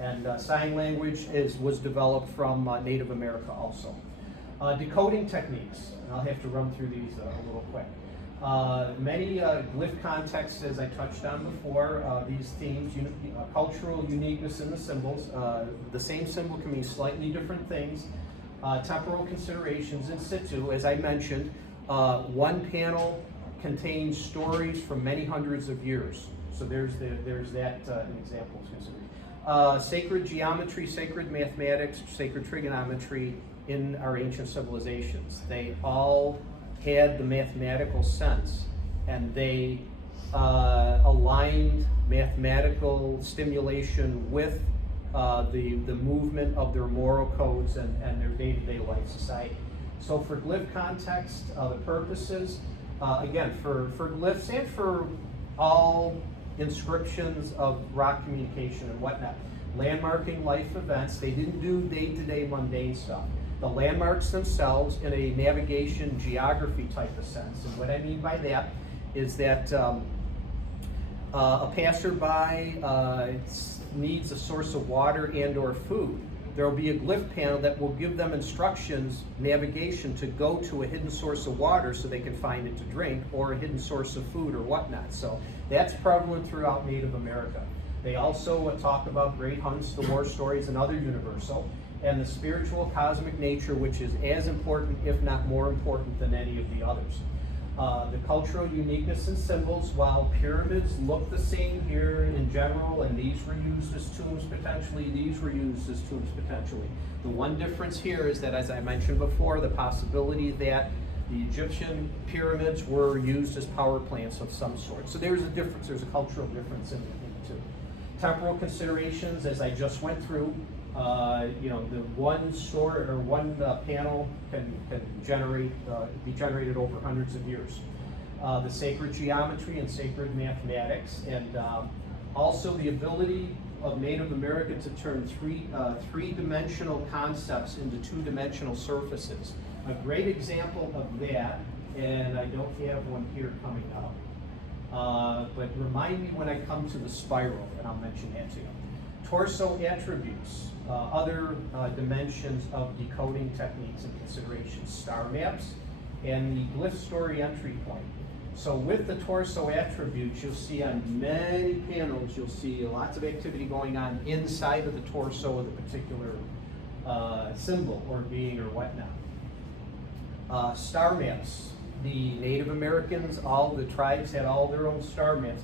And sign language was developed from Native America also. Decoding techniques, and I'll have to run through these a little quick. Many glyph contexts, as I touched on before, these themes, cultural uniqueness in the symbols. The same symbol can mean slightly different things. Temporal considerations in situ, as I mentioned, one panel contains stories from many hundreds of years. So there's that an example to consider. Sacred geometry, sacred mathematics, sacred trigonometry in our ancient civilizations. They all had the mathematical sense, and they aligned mathematical stimulation with the movement of their moral codes and their day-to-day life society. So for glyph context, the purposes, again, for glyphs and for all inscriptions of rock communication and whatnot, landmarking life events, they didn't do day-to-day mundane stuff. The landmarks themselves in a navigation geography type of sense. And what I mean by that is that a passerby needs a source of water and or food. There will be a glyph panel that will give them instructions, navigation to go to a hidden source of water so they can find it to drink, or a hidden source of food or whatnot. So that's prevalent throughout Native America. They also talk about great hunts, the war stories, and other universal, and the spiritual cosmic nature, which is as important, if not more important, than any of the others. The cultural uniqueness in symbols, while pyramids look the same here in general, and these were used as tombs potentially, these were used as tombs potentially. The one difference here is that, as I mentioned before, the possibility that the Egyptian pyramids were used as power plants of some sort. So there's a difference, there's a cultural difference in the two. Temporal considerations, as I just went through, the one story or one panel can be generated over hundreds of years. The sacred geometry and sacred mathematics, and also the ability of Native America to turn three-dimensional concepts into two-dimensional surfaces. A great example of that, and I don't have one here coming up, but remind me when I come to the spiral, and I'll mention that to you. Torso attributes, other dimensions of decoding techniques and considerations, star maps, and the glyph story entry point. So with the torso attributes, you'll see on many panels, you'll see lots of activity going on inside of the torso of the particular symbol or being or whatnot. Star maps. The Native Americans, all the tribes had all their own star maps.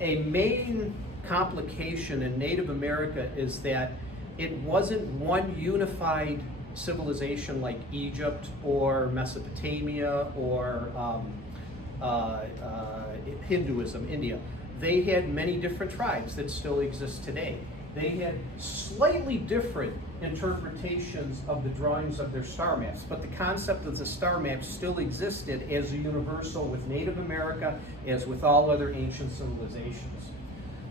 A main complication in Native America is that it wasn't one unified civilization like Egypt or Mesopotamia or Hinduism, India. They had many different tribes that still exist today. They had slightly different interpretations of the drawings of their star maps, but the concept of the star map still existed as a universal with Native America as with all other ancient civilizations.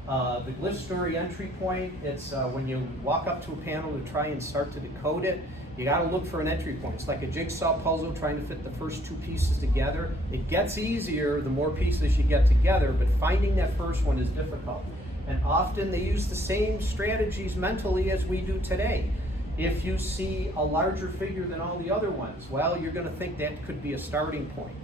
The glyph story entry point, it's when you walk up to a panel to try and start to decode it, you gotta look for an entry point. It's like a jigsaw puzzle trying to fit the first two pieces together. It gets easier the more pieces you get together, but finding that first one is difficult. And often they use the same strategies mentally as we do today. If you see a larger figure than all the other ones, well, you're gonna think that could be a starting point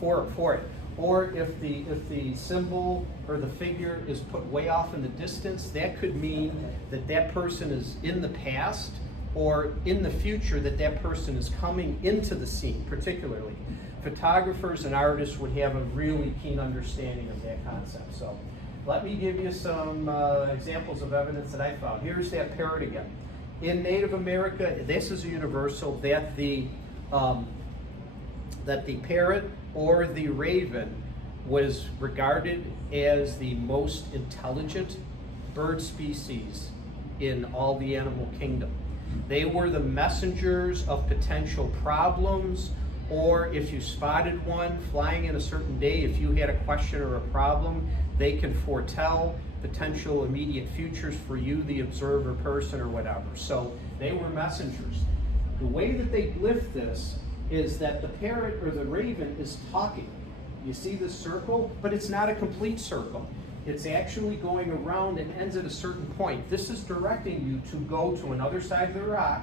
for it. Or if the symbol or the figure is put way off in the distance, that could mean that that person is in the past, or in the future that that person is coming into the scene particularly. Photographers and artists would have a really keen understanding of that concept. So let me give you some examples of evidence that I found. Here's that parrot again. In Native America, this is a universal, that the parrot or the raven was regarded as the most intelligent bird species in all the animal kingdom. They were the messengers of potential problems, or if you spotted one flying in a certain day, if you had a question or a problem, they can foretell potential immediate futures for you, the observer person or whatever. So they were messengers. The way that they glyph this is that the parrot or the raven is talking. You see this circle, but it's not a complete circle. It's actually going around and ends at a certain point. This is directing you to go to another side of the rock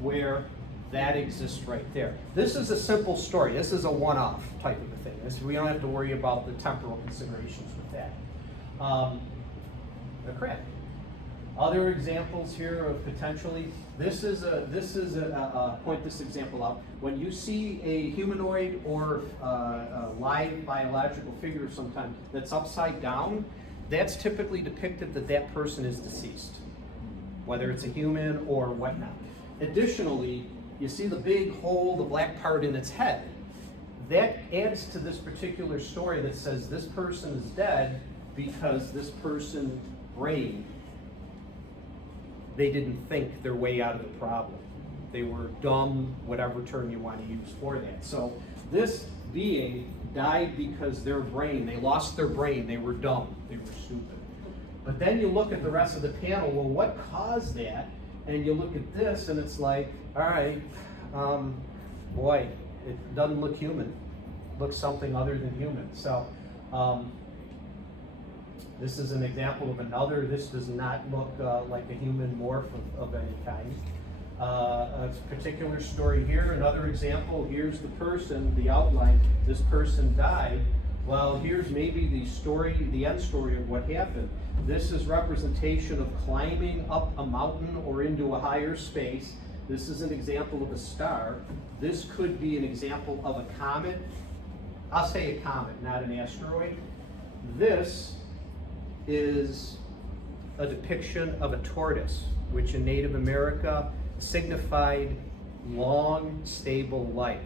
where that exists right there. This is a simple story. This is a one-off type of a thing. We don't have to worry about the temporal considerations with that. A crab. Other examples here of potentially, point this example out. When you see a humanoid or a live biological figure sometime that's upside down, that's typically depicted that that person is deceased, whether it's a human or whatnot. Additionally, you see the big hole, the black part in its head. That adds to this particular story that says this person is dead because this person's brain, they didn't think their way out of the problem. They were dumb, whatever term you want to use for that. So this being died because their brain, they lost their brain, they were dumb, they were stupid. But then you look at the rest of the panel, well, what caused that? And you look at this and it's like, all right, boy, it doesn't look human. It looks something other than human. So this is an example of another. This does not look like a human morph of any kind. A particular story here, another example. Here's the person, the outline. This person died. Well, here's maybe the story, the end story of what happened. This is representation of climbing up a mountain or into a higher space. This is an example of a star. This could be an example of a comet. I'll say a comet, not an asteroid. This is a depiction of a tortoise, which in Native America signified long, stable life.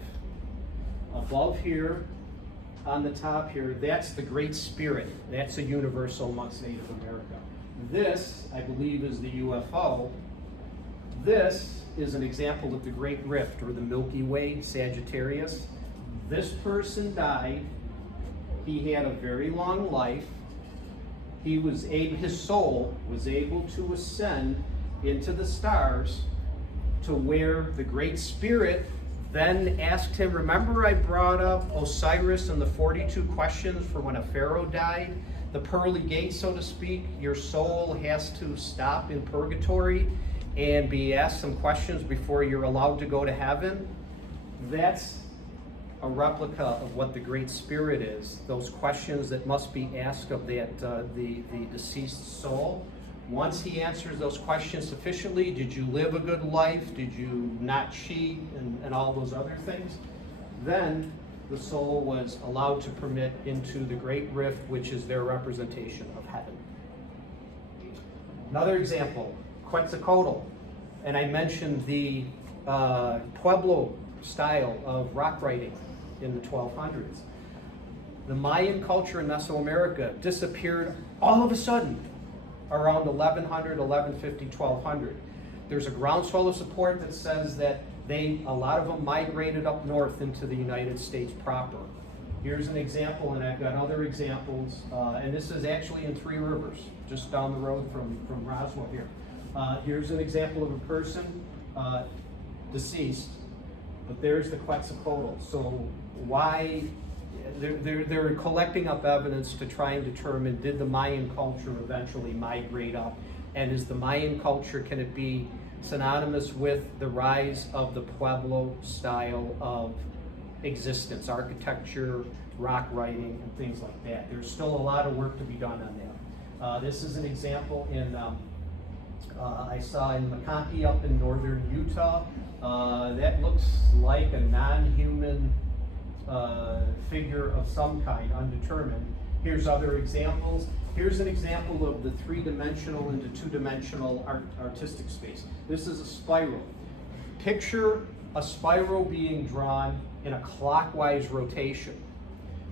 Above here, on the top here, that's the Great Spirit. That's a universal amongst Native America. This, I believe, is the UFO. This is an example of the Great Rift, or the Milky Way, Sagittarius. This person died. He had a very long life. His soul was able to ascend into the stars to where the Great Spirit then asked him, remember I brought up Osiris and the 42 questions for when a pharaoh died? The pearly gate, so to speak, your soul has to stop in purgatory and be asked some questions before you're allowed to go to heaven. That's a replica of what the Great Spirit is, those questions that must be asked of that the deceased soul. Once he answers those questions sufficiently, did you live a good life? Did you not cheat? And all those other things. Then the soul was allowed to permit into the Great Rift, which is their representation of heaven. Another example, Quetzalcoatl. And I mentioned the Pueblo style of rock writing in the 1200s. The Mayan culture in Mesoamerica disappeared all of a sudden around 1100, 1150, 1200. There's a groundswell of support that says that a lot of them migrated up north into the United States proper. Here's an example, and I've got other examples, and this is actually in Three Rivers, just down the road from Roswell here. Here's an example of a person deceased, but there's the Quetzalcoatl. So why, they're collecting up evidence to try and determine, did the Mayan culture eventually migrate up? And is the Mayan culture, can it be synonymous with the rise of the Pueblo style of existence, architecture, rock writing, and things like that? There's still a lot of work to be done on that. This is an example I saw in McConkey up in northern Utah. That looks like a non-human figure of some kind, undetermined. Here's other examples. Here's an example of the three-dimensional into two-dimensional artistic space. This is a spiral. Picture a spiral being drawn in a clockwise rotation.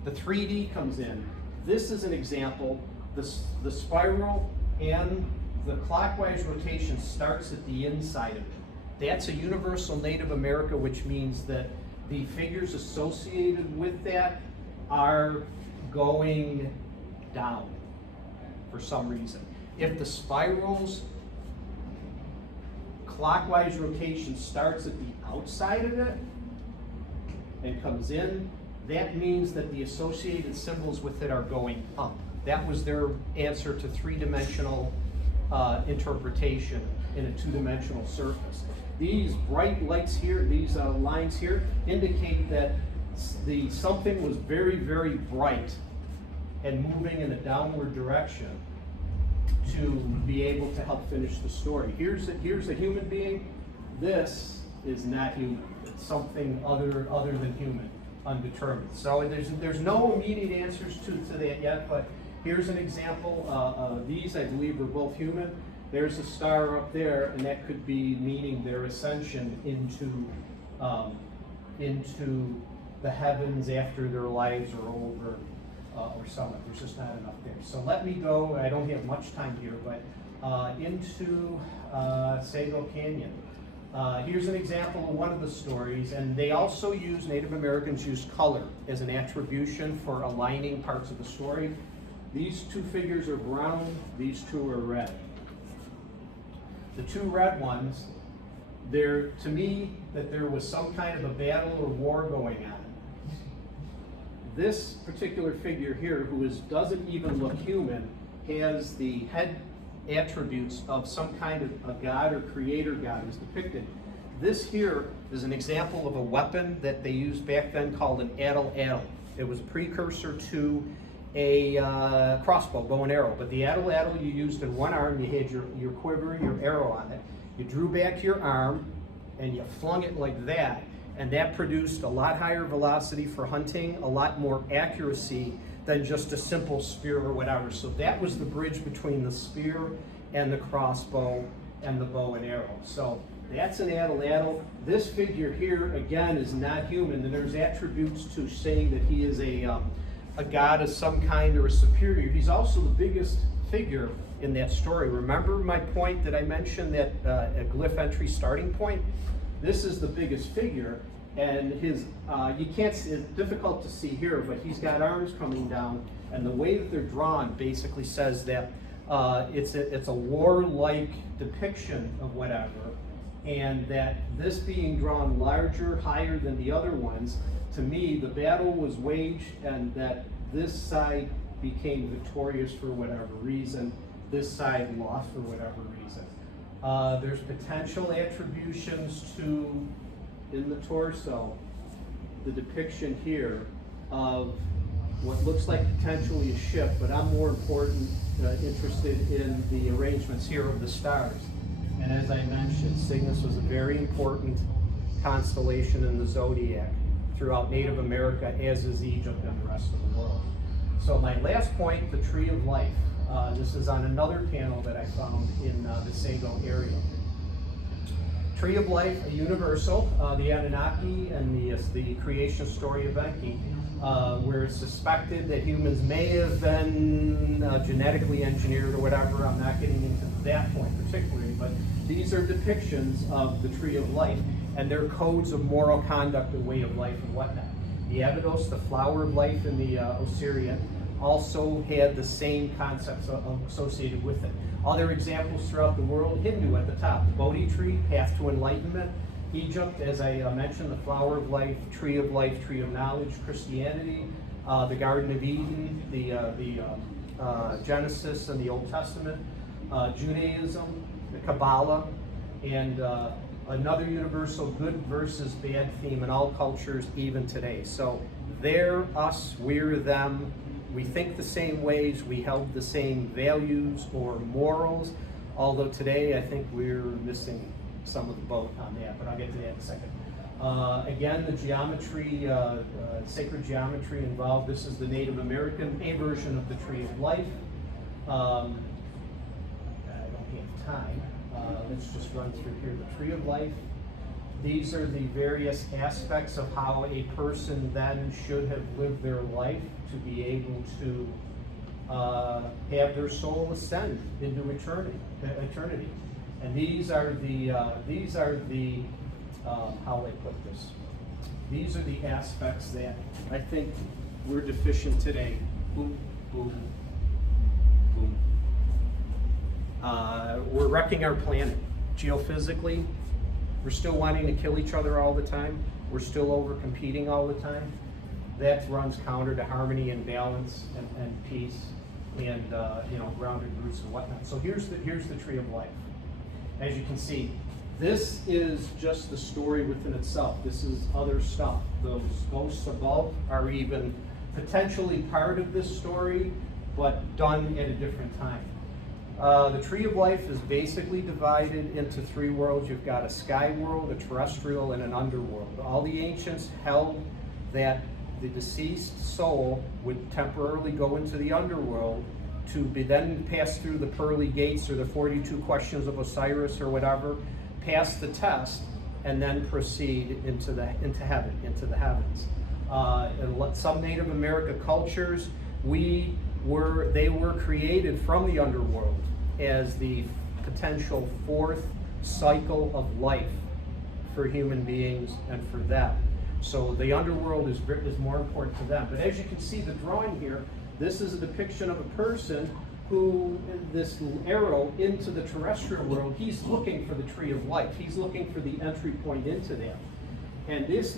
The 3D comes in. This is an example. The spiral and the clockwise rotation starts at the inside of it. That's a universal Native America, which means that the figures associated with that are going down for some reason. If the spiral's clockwise rotation starts at the outside of it and comes in, that means that the associated symbols with it are going up. That was their answer to three-dimensional interpretation in a two-dimensional surface. These bright lights here, these lines here, indicate that the something was very, very bright and moving in a downward direction to be able to help finish the story. Here's a human being. This is not human. It's something other than human, undetermined. So there's no immediate answers to that yet, but here's an example. These, I believe, are both human. There's a star up there, and that could be meaning their ascension into the heavens after their lives are over, or something. There's just not enough there. So let me go. I don't have much time here, but into Sago Canyon. Here's an example of one of the stories, and they also use, Native Americans use color as an attribution for aligning parts of the story. These two figures are brown, these two are red. The two red ones, they're, to me, that there was some kind of a battle or war going on. This particular figure here, who doesn't even look human, has the head attributes of some kind of a god or creator god is depicted. This here is an example of a weapon that they used back then called an addle-addle. It was a precursor to a crossbow, bow and arrow. But the addle-addle you used in one arm, you had your quiver, your arrow on it. You drew back your arm and you flung it like that, and that produced a lot higher velocity for hunting, a lot more accuracy than just a simple spear or whatever. So that was the bridge between the spear and the crossbow and the bow and arrow. So that's an addle-addle. This figure here, again, is not human, and there's attributes to saying that he is a god of some kind or a superior. He's also the biggest figure in that story. Remember my point that I mentioned, that a glyph entry starting point? This is the biggest figure, and his, you can't see, it's difficult to see here, but he's got arms coming down, and the way that they're drawn basically says that it's a warlike depiction of whatever, and that this being drawn larger, higher than the other ones, to me, the battle was waged, and that this side became victorious for whatever reason, this side lost for whatever reason. There's potential attributions to, in the torso, the depiction here of what looks like potentially a ship, but I'm more interested in the arrangements here of the stars. And as I mentioned, Cygnus was a very important constellation in the zodiac throughout Native America, as is Egypt and the rest of the world. So my last point, the Tree of Life. This is on another panel that I found in the Sago area. Tree of Life, a universal, the Anunnaki and the creation story of Enki, where it's suspected that humans may have been genetically engineered or whatever. I'm not getting into that point particularly, but these are depictions of the Tree of Life, and they're codes of moral conduct and way of life and whatnot. The Abydos, the flower of life in the Osirian, also had the same concepts associated with it. Other examples throughout the world, Hindu at the top, the Bodhi tree, path to enlightenment. Egypt, as I mentioned, the flower of life, tree of knowledge. Christianity, the Garden of Eden, the Genesis and the Old Testament. Judaism, the Kabbalah, and another universal good versus bad theme in all cultures, even today. So they're us, we're them. We think the same ways, we held the same values or morals, although today I think we're missing some of the boat on that, but I'll get to that in a second. Again, the geometry, sacred geometry involved. This is the Native American version of the Tree of Life. I don't have time. Let's just run through here. The Tree of Life. These are the various aspects of how a person then should have lived their life to be able to have their soul ascend into eternity. And these are the how I put this. These are the aspects that I think we're deficient today. Boom, boom, boom. We're wrecking our planet geophysically. We're still wanting to kill each other all the time. We're still over competing all the time. that runs counter to harmony and balance and peace and grounded roots and whatnot. So here's the tree of life. As you can see, this is just the story within itself. This is other stuff. Those ghosts above are even potentially part of this story, but done at a different time. The tree of life is basically divided into three worlds. You've got a sky world, a terrestrial, and an underworld. All the ancients held that the deceased soul would temporarily go into the underworld to be then pass through the pearly gates or the 42 questions of Osiris or whatever, pass the test, and then proceed into heaven, into the heavens. In some Native American cultures, they were created from the underworld as the potential fourth cycle of life for human beings and for them. So the underworld is more important to them. But as you can see, the drawing here, this is a depiction of a person who, this arrow into the terrestrial world, he's looking for the tree of life. He's looking for the entry point into that. And this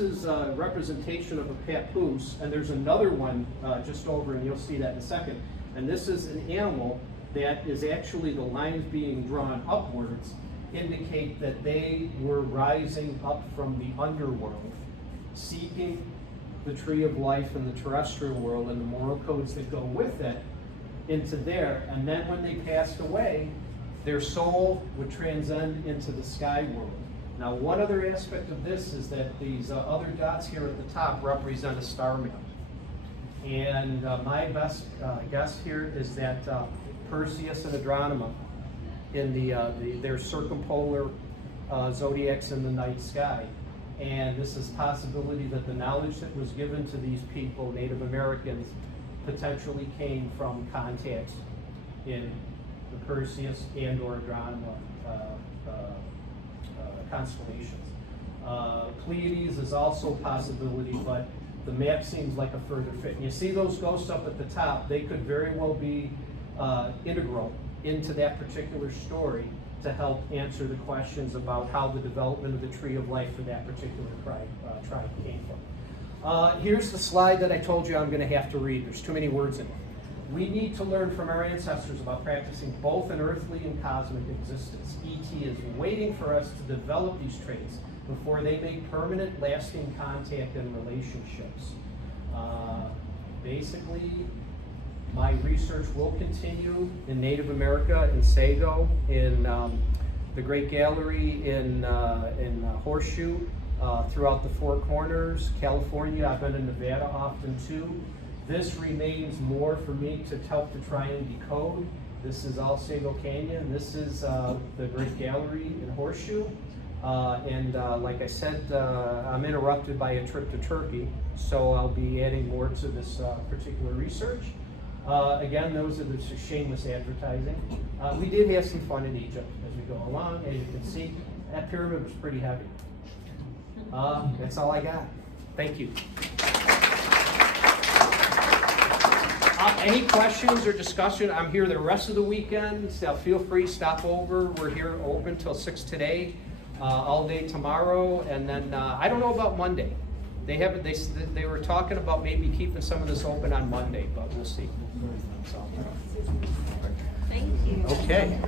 is a representation of a papoose, and there's another one just over, and you'll see that in a second. And this is an animal that is actually, the lines being drawn upwards indicate that they were rising up from the underworld, seeking the tree of life in the terrestrial world and the moral codes that go with it into there. And then when they passed away, their soul would transcend into the sky world. Now, one other aspect of this is that these other dots here at the top represent a star map. And my best guess here is that Perseus and Andromeda in their circumpolar zodiacs in the night sky. And this is possibility that the knowledge that was given to these people, Native Americans, potentially came from contacts in the Perseus and or Andromeda constellations. Pleiades is also a possibility, but the map seems like a further fit. And you see those ghosts up at the top, they could very well be integral into that particular story to help answer the questions about how the development of the tree of life for that particular tribe came from. Here's the slide that I told you I'm going to have to read. There's too many words in it. We need to learn from our ancestors about practicing both an earthly and cosmic existence. ET is waiting for us to develop these traits before they make permanent, lasting contact and relationships. Basically, my research will continue in Native America, in Sago, in the Great Gallery, in Horseshoe, throughout the Four Corners, California. I've been in Nevada often too. This remains more for me to help to try and decode. This is all Sago Canyon. This is the Great Gallery in Horseshoe. Like I said, I'm interrupted by a trip to Turkey, so I'll be adding more to this particular research. Again, those are the shameless advertising. We did have some fun in Egypt as we go along. As you can see, that pyramid was pretty heavy. That's all I got. Thank you. Any questions or discussion? I'm here the rest of the weekend, so feel free to stop over. We're here open till 6 today, all day tomorrow, and then I don't know about Monday. They were talking about maybe keeping some of this open on Monday, but we'll see. So, Thank you. okay.